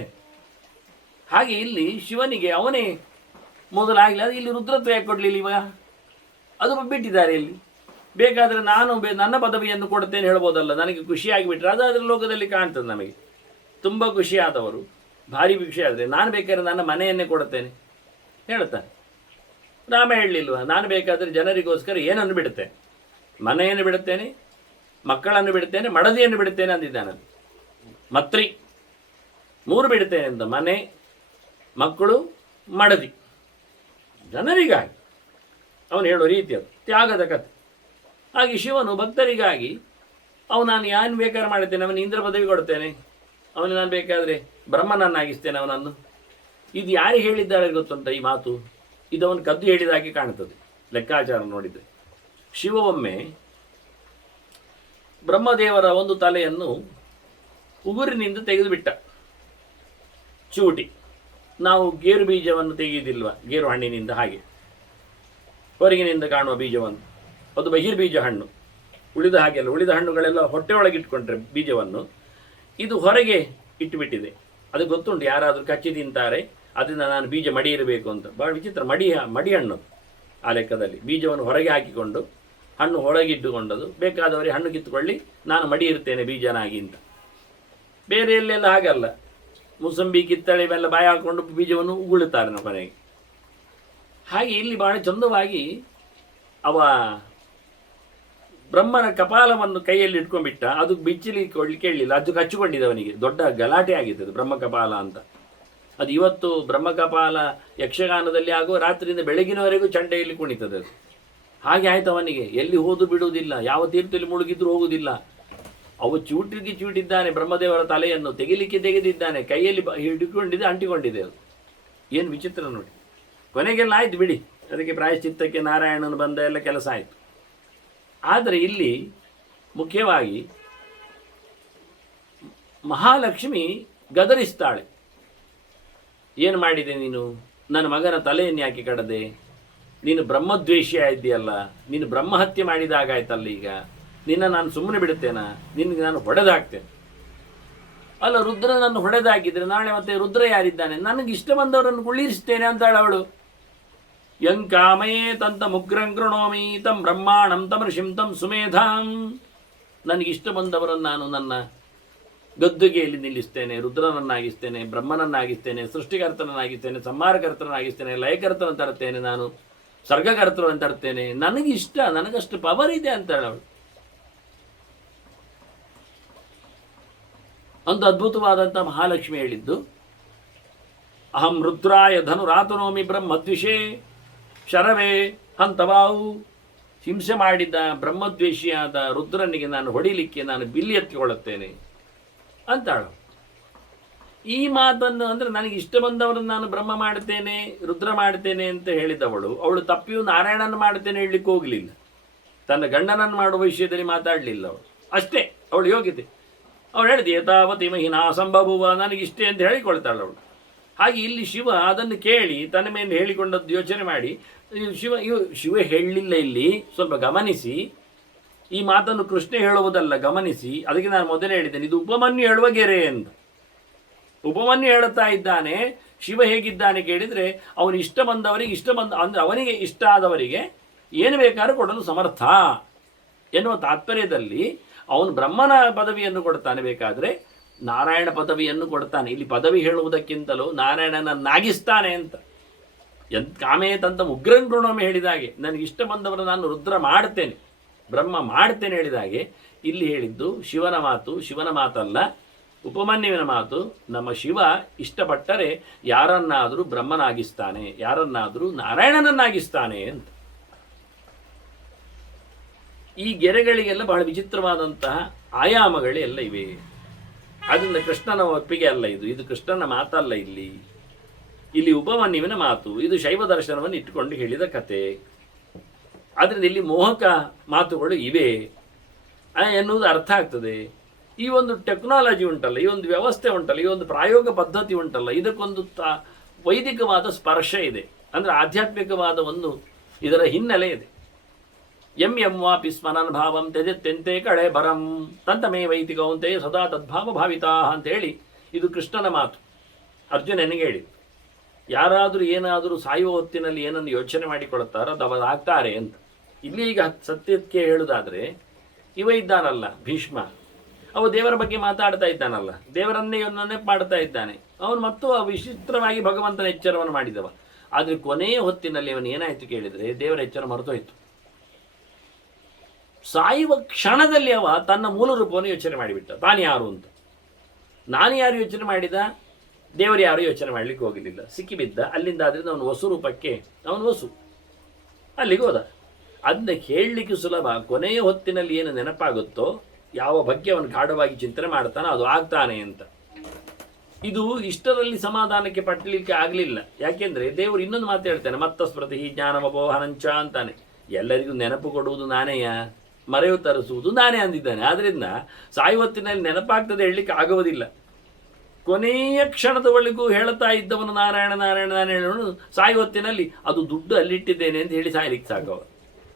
ಹಾಗೆ ಇಲ್ಲಿ ಶಿವನಿಗೆ ಅವನೇ ಮೊದಲಾಗಲಿ. ಅದು ಇಲ್ಲಿ ರುದ್ರತ್ವ ಯಾಕೆ ಕೊಡಲಿಲ್ಲ ಇವಾಗ? ಅದು ಬಿಟ್ಟಿದ್ದಾರೆ ಇಲ್ಲಿ. ಬೇಕಾದರೆ ನಾನು ನನ್ನ ಪದವಿಯನ್ನು ಕೊಡ್ತೇನೆ ಹೇಳ್ಬೋದಲ್ಲ, ನನಗೆ ಖುಷಿಯಾಗಿಬಿಟ್ರೆ ಅದು ಅದರ ಲೋಕದಲ್ಲಿ ಕಾಣ್ತದೆ. ನಮಗೆ ತುಂಬ ಖುಷಿಯಾದವರು, ಭಾರಿ ಖುಷಿ ಆದರೆ ನಾನು ಬೇಕಾದ್ರೆ ನನ್ನ ಮನೆಯನ್ನೇ ಕೊಡುತ್ತೇನೆ ಹೇಳ್ತಾನೆ. ರಾಮ ಹೇಳಲಿಲ್ವ, ನಾನು ಬೇಕಾದರೆ ಜನರಿಗೋಸ್ಕರ ಏನನ್ನು ಬಿಡುತ್ತೇನೆ, ಮನೆಯನ್ನು ಬಿಡುತ್ತೇನೆ, ಮಕ್ಕಳನ್ನು ಬಿಡುತ್ತೇನೆ, ಮಡದಿಯನ್ನು ಬಿಡುತ್ತೇನೆ ಅಂದಿದ್ದಾನೆ. ಮತ್ರಿ ಮೂರು ಬಿಡುತ್ತೇನೆ ಅಂತ, ಮನೆ, ಮಕ್ಕಳು, ಮಡದಿ, ಜನರಿಗಾಗಿ ಅವನು ಹೇಳೋ ರೀತಿ ಅದು ತ್ಯಾಗದ ಕಥೆ. ಹಾಗೆ ಶಿವನು ಭಕ್ತರಿಗಾಗಿ ನಾನು ಏನು ಬೇಕಾದ್ರೆ ಮಾಡುತ್ತೇನೆ, ಅವನು ಇಂದ್ರ ಪದವಿ ಕೊಡ್ತೇನೆ, ಅವನು ನಾನು ಬೇಕಾದರೆ ಬ್ರಹ್ಮನನ್ನಾಗಿಸ್ತೇನೆ ಅವನನ್ನು. ಇದು ಯಾರಿಗೆ ಹೇಳಿದ್ದಾರೆ ಗೊತ್ತುಂಟ ಈ ಮಾತು? ಇದು ಅವನು ಕದ್ದು ಹೇಳಿದ ಹಾಗೆ ಕಾಣ್ತದೆ ಲೆಕ್ಕಾಚಾರ ನೋಡಿದರೆ. ಶಿವ ಒಮ್ಮೆ ಬ್ರಹ್ಮದೇವರ ಒಂದು ತಲೆಯನ್ನು ಉಗುರಿನಿಂದ ತೆಗೆದುಬಿಟ್ಟ, ಚೂಟಿ. ನಾವು ಗೇರು ಬೀಜವನ್ನು ತೆಗೆಯುವುದಿಲ್ವ, ಗೇರು ಹಣ್ಣಿನಿಂದ ಹಾಗೆ ಹೊರಗಿನಿಂದ ಕಾಣುವ ಬೀಜವನ್ನು, ಅದು ಬಹಿರ್ಬೀಜ ಹಣ್ಣು. ಉಳಿದ ಹಾಗೆಲ್ಲ ಉಳಿದ ಹಣ್ಣುಗಳೆಲ್ಲ ಹೊಟ್ಟೆಯೊಳಗೆ ಇಟ್ಕೊಂಡ್ರೆ ಬೀಜವನ್ನು ಇದು ಹೊರಗೆ ಇಟ್ಟುಬಿಟ್ಟಿದೆ. ಅದು ಗೊತ್ತುಂಟು, ಯಾರಾದರೂ ಕಚ್ಚಿ ತಿಂತಾರೆ, ಅದರಿಂದ ನಾನು ಬೀಜ ಮಡಿ ಇರಬೇಕು ಅಂತ. ಭಾಳ ವಿಚಿತ್ರ, ಮಡಿ ಹಣ್ಣು ಆ ಲೆಕ್ಕದಲ್ಲಿ. ಬೀಜವನ್ನು ಹೊರಗೆ ಹಾಕಿಕೊಂಡು ಹಣ್ಣು ಹೊರಗಿಟ್ಟುಕೊಂಡದು, ಬೇಕಾದವರಿಗೆ ಹಣ್ಣು ಕಿತ್ತುಕೊಳ್ಳಿ, ನಾನು ಮಡಿ ಇರ್ತೇನೆ ಬೀಜನಾಗಿ ಅಂತ. ಬೇರೆ ಎಲ್ಲೆಲ್ಲ ಹಾಗಲ್ಲ, ಮೂಸಂಬಿ ಕಿತ್ತಳೆ ಇವೆಲ್ಲ ಬಾಯಿ ಹಾಕ್ಕೊಂಡು ಬೀಜವನ್ನು ಉಗುಳುತ್ತಾರೆ ನಮ್ಮ ಮನೆಗೆ. ಹಾಗೆ ಇಲ್ಲಿ ಬಹಳ ಚಂದವಾಗಿ ಅವ ಬ್ರಹ್ಮನ ಕಪಾಲವನ್ನು ಕೈಯಲ್ಲಿ ಇಟ್ಕೊಂಡ್ಬಿಟ್ಟ. ಅದು ಬಿಚ್ಚಲಿಕ್ಕೆ ಕೇಳಲಿಲ್ಲ, ಅದು ಕಚ್ಚಿಕೊಂಡಿದ್ದವನಿಗೆ ದೊಡ್ಡ ಗಲಾಟೆ ಆಗಿದ್ದದು ಬ್ರಹ್ಮ ಕಪಾಲ ಅಂತ. ಅದು ಇವತ್ತು ಬ್ರಹ್ಮಕಪಾಲ ಯಕ್ಷಗಾನದಲ್ಲಿ ಆಗುವ ರಾತ್ರಿಯಿಂದ ಬೆಳಗಿನವರೆಗೂ ಚಂಡೆಯಲ್ಲಿ ಕುಣಿತದೆ ಅದು. ಹಾಗೆ ಆಯ್ತು ಅವನಿಗೆ, ಎಲ್ಲಿ ಹೋದು ಬಿಡುವುದಿಲ್ಲ, ಯಾವ ತೀರ್ಥದಲ್ಲಿ ಮುಳುಗಿದ್ರೂ ಹೋಗುವುದಿಲ್ಲ. ಅವು ಚೂಟಿದ್ದಾನೆ ಬ್ರಹ್ಮದೇವರ ತಲೆಯನ್ನು ತೆಗಿಲಿಕ್ಕೆ ಕೈಯಲ್ಲಿ ಹಿಡ್ಕೊಂಡಿದೆ, ಅಂಟಿಕೊಂಡಿದೆ. ಅದು ಏನು ವಿಚಿತ್ರ ನೋಡಿ. ಕೊನೆಗೆಲ್ಲ ಆಯ್ತು ಬಿಡಿ, ಅದಕ್ಕೆ ಪ್ರಾಯಶ್ಚಿತ್ತಕ್ಕೆ ನಾರಾಯಣನು ಬಂದ ಎಲ್ಲ ಕೆಲಸ ಆಯಿತು. ಆದರೆ ಇಲ್ಲಿ ಮುಖ್ಯವಾಗಿ ಮಹಾಲಕ್ಷ್ಮಿ ಗದರಿಸ್ತಾಳೆ. ಏನು ಮಾಡಿದೆ ನೀನು, ನನ್ನ ಮಗನ ತಲೆಯನ್ನು ಯಾಕೆ ಕಡದೆ, ನೀನು ಬ್ರಹ್ಮದ್ವೇಷಿ ಆಗಿದೆಯಲ್ಲ, ನೀನು ಬ್ರಹ್ಮಹತ್ಯೆ ಮಾಡಿದಾಗಾಯ್ತಲ್ಲ, ಈಗ ನಿನ್ನ ನಾನು ಸುಮ್ಮನೆ ಬಿಡುತ್ತೇನಾ, ನಿನಗೆ ನಾನು ಹೊಡೆದಾಕ್ತೇನೆ. ಅಲ್ಲ, ರುದ್ರನನ್ನು ಹೊಡೆದಾಕಿದ್ರೆ ನಾಳೆ ಮತ್ತೆ ರುದ್ರ ಯಾರಿದ್ದಾನೆ, ನನಗೆ ಇಷ್ಟ ಬಂದವರನ್ನು ಕುಳ್ಳಿರಿಸ್ತೇನೆ ಅಂತಾಳೆ ಅವಳು. ಯಂ ಕಾಮಯೇ ತಂತ ಮುಗ್ರಂ ಕೃಣೋಮಿ ತಂ ಬ್ರಹ್ಮಾಣಂ ತಂ ಋಷಿಂ ತಂ ಸುಮೇಧಾಂ. ನನಗಿಷ್ಟ ಬಂದವರನ್ನು ನಾನು ನನ್ನ ಗದ್ದುಗೆಯಲ್ಲಿ ನಿಲ್ಲಿಸ್ತೇನೆ, ರುದ್ರನನ್ನಾಗಿಸ್ತೇನೆ, ಬ್ರಹ್ಮನನ್ನಾಗಿಸ್ತೇನೆ, ಸೃಷ್ಟಿಕರ್ತನನ್ನಾಗಿಸ್ತೇನೆ, ಸಂಹಾರಕರ್ತನನ್ನಾಗಿಸ್ತೇನೆ, ಲಯಕರ್ತನ ತರ್ತೇನೆ, ನಾನು ಸರ್ಗಕರ್ತನನ್ನು ತರ್ತೇನೆ. ನನಗಿಷ್ಟ, ನನಗಷ್ಟು ಪವರ್ ಇದೆ ಅಂತಾಳೆ ಅವಳು. ಒಂದು ಅದ್ಭುತವಾದಂಥ ಮಹಾಲಕ್ಷ್ಮಿ ಹೇಳಿದ್ದು, ಅಹಂ ರುದ್ರಾಯ ಧನುರಾತನೋಮಿ ಬ್ರಹ್ಮದ್ವಿಷೇ ಶರವೇ ಹಂತವಾವು. ಹಿಂಸೆ ಮಾಡಿದ್ದ ಬ್ರಹ್ಮದ್ವೇಷಿಯಾದ ರುದ್ರನಿಗೆ ನಾನು ಹೊಡಿಲಿಕ್ಕೆ ನಾನು ಬಿಲ್ಲಿ ಎತ್ತಿಕೊಳ್ಳುತ್ತೇನೆ ಅಂತಾಳು. ಈ ಮಾತನ್ನು ಅಂದರೆ ನನಗೆ ಇಷ್ಟ ಬಂದವರನ್ನು ನಾನು ಬ್ರಹ್ಮ ಮಾಡ್ತೇನೆ, ರುದ್ರ ಮಾಡ್ತೇನೆ ಅಂತ ಹೇಳಿದವಳು, ಅವಳು ತಪ್ಪಿಯೂ ನಾರಾಯಣನ ಮಾಡ್ತೇನೆ ಹೇಳಲಿಕ್ಕೆ ಹೋಗಲಿಲ್ಲ. ತನ್ನ ಗಂಡನನ್ನು ಮಾಡುವ ವಿಷಯದಲ್ಲಿ ಮಾತಾಡಲಿಲ್ಲ ಅವಳು. ಅಷ್ಟೇ ಅವಳು ಯೋಗ್ಯತೆ. ಅವಳು ಹೇಳಿದೆ ಯಥಾವತಿ ಮಹಿನಾ ಸಂಭವ, ನನಗಿಷ್ಟೇ ಅಂತ ಹೇಳಿಕೊಳ್ತಾಳೆ ಅವಳು. ಹಾಗೆ ಇಲ್ಲಿ ಶಿವ ಅದನ್ನು ಕೇಳಿ ತನ್ನ ಮೇಲೆ ಹೇಳಿಕೊಂಡದ್ದು ಯೋಚನೆ ಮಾಡಿ, ಶಿವ ಹೇಳಲಿಲ್ಲ. ಇಲ್ಲಿ ಸ್ವಲ್ಪ ಗಮನಿಸಿ, ಈ ಮಾತನ್ನು ಕೃಷ್ಣ ಹೇಳುವುದಲ್ಲ, ಗಮನಿಸಿ. ಅದಕ್ಕೆ ನಾನು ಮೊದಲೇ ಹೇಳಿದ್ದೇನೆ, ಇದು ಉಪಮನ್ಯು ಹೇಳುವ ಗೆರೆ ಅಂತ. ಉಪಮನ್ಯು ಹೇಳುತ್ತಾ ಇದ್ದಾನೆ. ಶಿವ ಹೇಗಿದ್ದಾನೆ ಕೇಳಿದರೆ, ಅವನು ಇಷ್ಟ ಬಂದವರಿಗೆ ಅಂದರೆ ಅವನಿಗೆ ಇಷ್ಟ ಆದವರಿಗೆ ಏನು ಬೇಕಾದ್ರೂ ಕೊಡಲು ಸಮರ್ಥ ಎನ್ನುವ ತಾತ್ಪರ್ಯದಲ್ಲಿ ಅವನು ಬ್ರಹ್ಮನ ಪದವಿಯನ್ನು ಕೊಡ್ತಾನೆ, ಬೇಕಾದರೆ ನಾರಾಯಣ ಪದವಿಯನ್ನು ಕೊಡ್ತಾನೆ. ಇಲ್ಲಿ ಪದವಿ ಹೇಳುವುದಕ್ಕಿಂತಲೂ ನಾರಾಯಣನನ್ನಾಗಿಸ್ತಾನೆ ಅಂತ. ಕಾಮೇ ತಂತ ಉಗ್ರನ್ ಕೃಣೋಮಿ ಹೇಳಿದಾಗೆ, ನನಗಿಷ್ಟ ಬಂದವರು ನಾನು ರುದ್ರ ಮಾಡ್ತೇನೆ, ಬ್ರಹ್ಮ ಮಾಡ್ತೇನೆ ಹೇಳಿದಾಗೆ ಇಲ್ಲಿ ಹೇಳಿದ್ದು ಶಿವನ ಮಾತು. ಶಿವನ ಮಾತಲ್ಲ, ಉಪಮನ್ಯುವಿನ ಮಾತು. ನಮ್ಮ ಶಿವ ಇಷ್ಟಪಟ್ಟರೆ ಯಾರನ್ನಾದರೂ ಬ್ರಹ್ಮನಾಗಿಸ್ತಾನೆ, ಯಾರನ್ನಾದರೂ ನಾರಾಯಣನನ್ನಾಗಿಸ್ತಾನೆ ಅಂತ. ಈ ಗೆರೆಗಳಿಗೆಲ್ಲ ಬಹಳ ವಿಚಿತ್ರವಾದಂತಹ ಆಯಾಮಗಳೆಲ್ಲ ಇವೆ. ಅದರಿಂದ ಕೃಷ್ಣನ ಒಪ್ಪಿಗೆ ಅಲ್ಲ ಇದು ಕೃಷ್ಣನ ಮಾತಲ್ಲ. ಇಲ್ಲಿ ಉಪಮನ್ಯುವಿನ ಮಾತು. ಇದು ಶೈವ ದರ್ಶನವನ್ನು ಇಟ್ಟುಕೊಂಡು ಹೇಳಿದ ಕತೆ. ಆದ್ದರಿಂದ ಇಲ್ಲಿ ಮೋಹಕ ಮಾತುಗಳು ಇವೆ ಎನ್ನುವುದು ಅರ್ಥ ಆಗ್ತದೆ. ಈ ಒಂದು ಟೆಕ್ನಾಲಜಿ ಉಂಟಲ್ಲ, ಈ ಒಂದು ವ್ಯವಸ್ಥೆ ಉಂಟಲ್ಲ, ಈ ಒಂದು ಪ್ರಾಯೋಗ ಪದ್ಧತಿ ಉಂಟಲ್ಲ, ಇದಕ್ಕೊಂದು ವೈದಿಕವಾದ ಸ್ಪರ್ಶ ಇದೆ. ಅಂದರೆ ಆಧ್ಯಾತ್ಮಿಕವಾದ ಒಂದು ಇದರ ಹಿನ್ನೆಲೆ ಇದೆ. ಎಂ ವಾಪಿ ಸ್ಮರನ್ ಭಾವಂ ತ್ಯಜತ್ಯಂತೆ ಕಳೆ ಬರಂ ತಂತಮೇ ವೈದಿಕವಂತೆ ಸದಾ ತದ್ಭಾವ ಭಾವಿತಾ ಅಂತೇಳಿ ಇದು ಕೃಷ್ಣನ ಮಾತು. ಅರ್ಜುನನಿಗೆ ಹೇಳಿ, ಯಾರಾದರೂ ಏನಾದರೂ ಸಾಯುವ ಹೊತ್ತಿನಲ್ಲಿ ಏನನ್ನು ಯೋಚನೆ ಮಾಡಿಕೊಳ್ಳುತ್ತಾರೋ ಅದು ಅವರಾಗ್ತಾರೆ ಅಂತ. ಇಲ್ಲಿ ಈಗ ಸತ್ಯಕ್ಕೆ ಹೇಳುವುದಾದರೆ, ಇವ ಇದ್ದಾನಲ್ಲ ಭೀಷ್ಮ, ಅವ ದೇವರ ಬಗ್ಗೆ ಮಾತಾಡ್ತಾ ಇದ್ದಾನಲ್ಲ, ದೇವರನ್ನೇ ನೆನಪು ಮಾಡ್ತಾ ಇದ್ದಾನೆ ಅವನು. ಮತ್ತು ವಿಚಿತ್ರವಾಗಿ ಭಗವಂತನ ಎಚ್ಚರವನ್ನು ಮಾಡಿದವ. ಆದರೆ ಕೊನೆಯ ಹೊತ್ತಿನಲ್ಲಿ ಅವನು ಏನಾಯಿತು ಕೇಳಿದರೆ, ದೇವರ ಎಚ್ಚರ ಮರೆತೋಯ್ತು. ಸಾಯುವ ಕ್ಷಣದಲ್ಲಿ ಅವ ತನ್ನ ಮೂಲ ರೂಪವನ್ನು ಯೋಚನೆ ಮಾಡಿಬಿಟ್ಟ, ತಾನು ಯಾರು ಅಂತ. ನಾನು ಯಾರು ಯೋಚನೆ ಮಾಡಿದ, ದೇವರು ಯಾರು ಯೋಚನೆ ಮಾಡಲಿಕ್ಕೆ ಹೋಗಲಿಲ್ಲ, ಸಿಕ್ಕಿಬಿದ್ದ. ಅಲ್ಲಿಂದ ಆದ್ದರಿಂದ ಅವನು ವಸು ರೂಪಕ್ಕೆ, ಅವನು ವಸು ಅಲ್ಲಿಗೆ ಹೋದ. ಅದನ್ನ ಹೇಳಲಿಕ್ಕೆ ಸುಲಭ. ಕೊನೆಯ ಹೊತ್ತಿನಲ್ಲಿ ಏನು ನೆನಪಾಗುತ್ತೋ, ಯಾವ ಬಗ್ಗೆ ಅವನು ಗಾಢವಾಗಿ ಚಿಂತನೆ ಮಾಡ್ತಾನೋ ಅದು ಆಗ್ತಾನೆ ಅಂತ. ಇದು ಇಷ್ಟರಲ್ಲಿ ಸಮಾಧಾನಕ್ಕೆ ಪಟ್ಟಲಿಕ್ಕೆ ಆಗಲಿಲ್ಲ. ಯಾಕೆಂದರೆ ದೇವರು ಇನ್ನೊಂದು ಮಾತು ಹೇಳ್ತಾನೆ, ಮತ್ತ ಸ್ಮೃತಿ ಜ್ಞಾನಮಪೋಹನಂಚ ಅಂತಾನೆ. ಎಲ್ಲರಿಗೂ ನೆನಪು ಕೊಡುವುದು ನಾನೇಯ, ಮರೆಯು ತರಿಸುವುದು ನಾನೇ ಅಂದಿದ್ದಾನೆ. ಆದ್ದರಿಂದ ಸಾಯುವತ್ತಿನಲ್ಲಿ ನೆನಪಾಗ್ತದೆ ಹೇಳಲಿಕ್ಕೆ ಆಗುವುದಿಲ್ಲ. ಕೊನೆಯ ಕ್ಷಣದವರೆಗೂ ಹೇಳ್ತಾ ಇದ್ದವನು ನಾರಾಯಣ ನಾರಾಯಣ ನಾರಾಯಣ, ಸಾಯುವತ್ತಿನಲ್ಲಿ ಅದು ದುಡ್ಡು ಅಲ್ಲಿಟ್ಟಿದ್ದೇನೆ ಅಂತ ಹೇಳಿ ಸಾಯಲಿಕ್ಕೆ ಸಾಕವ.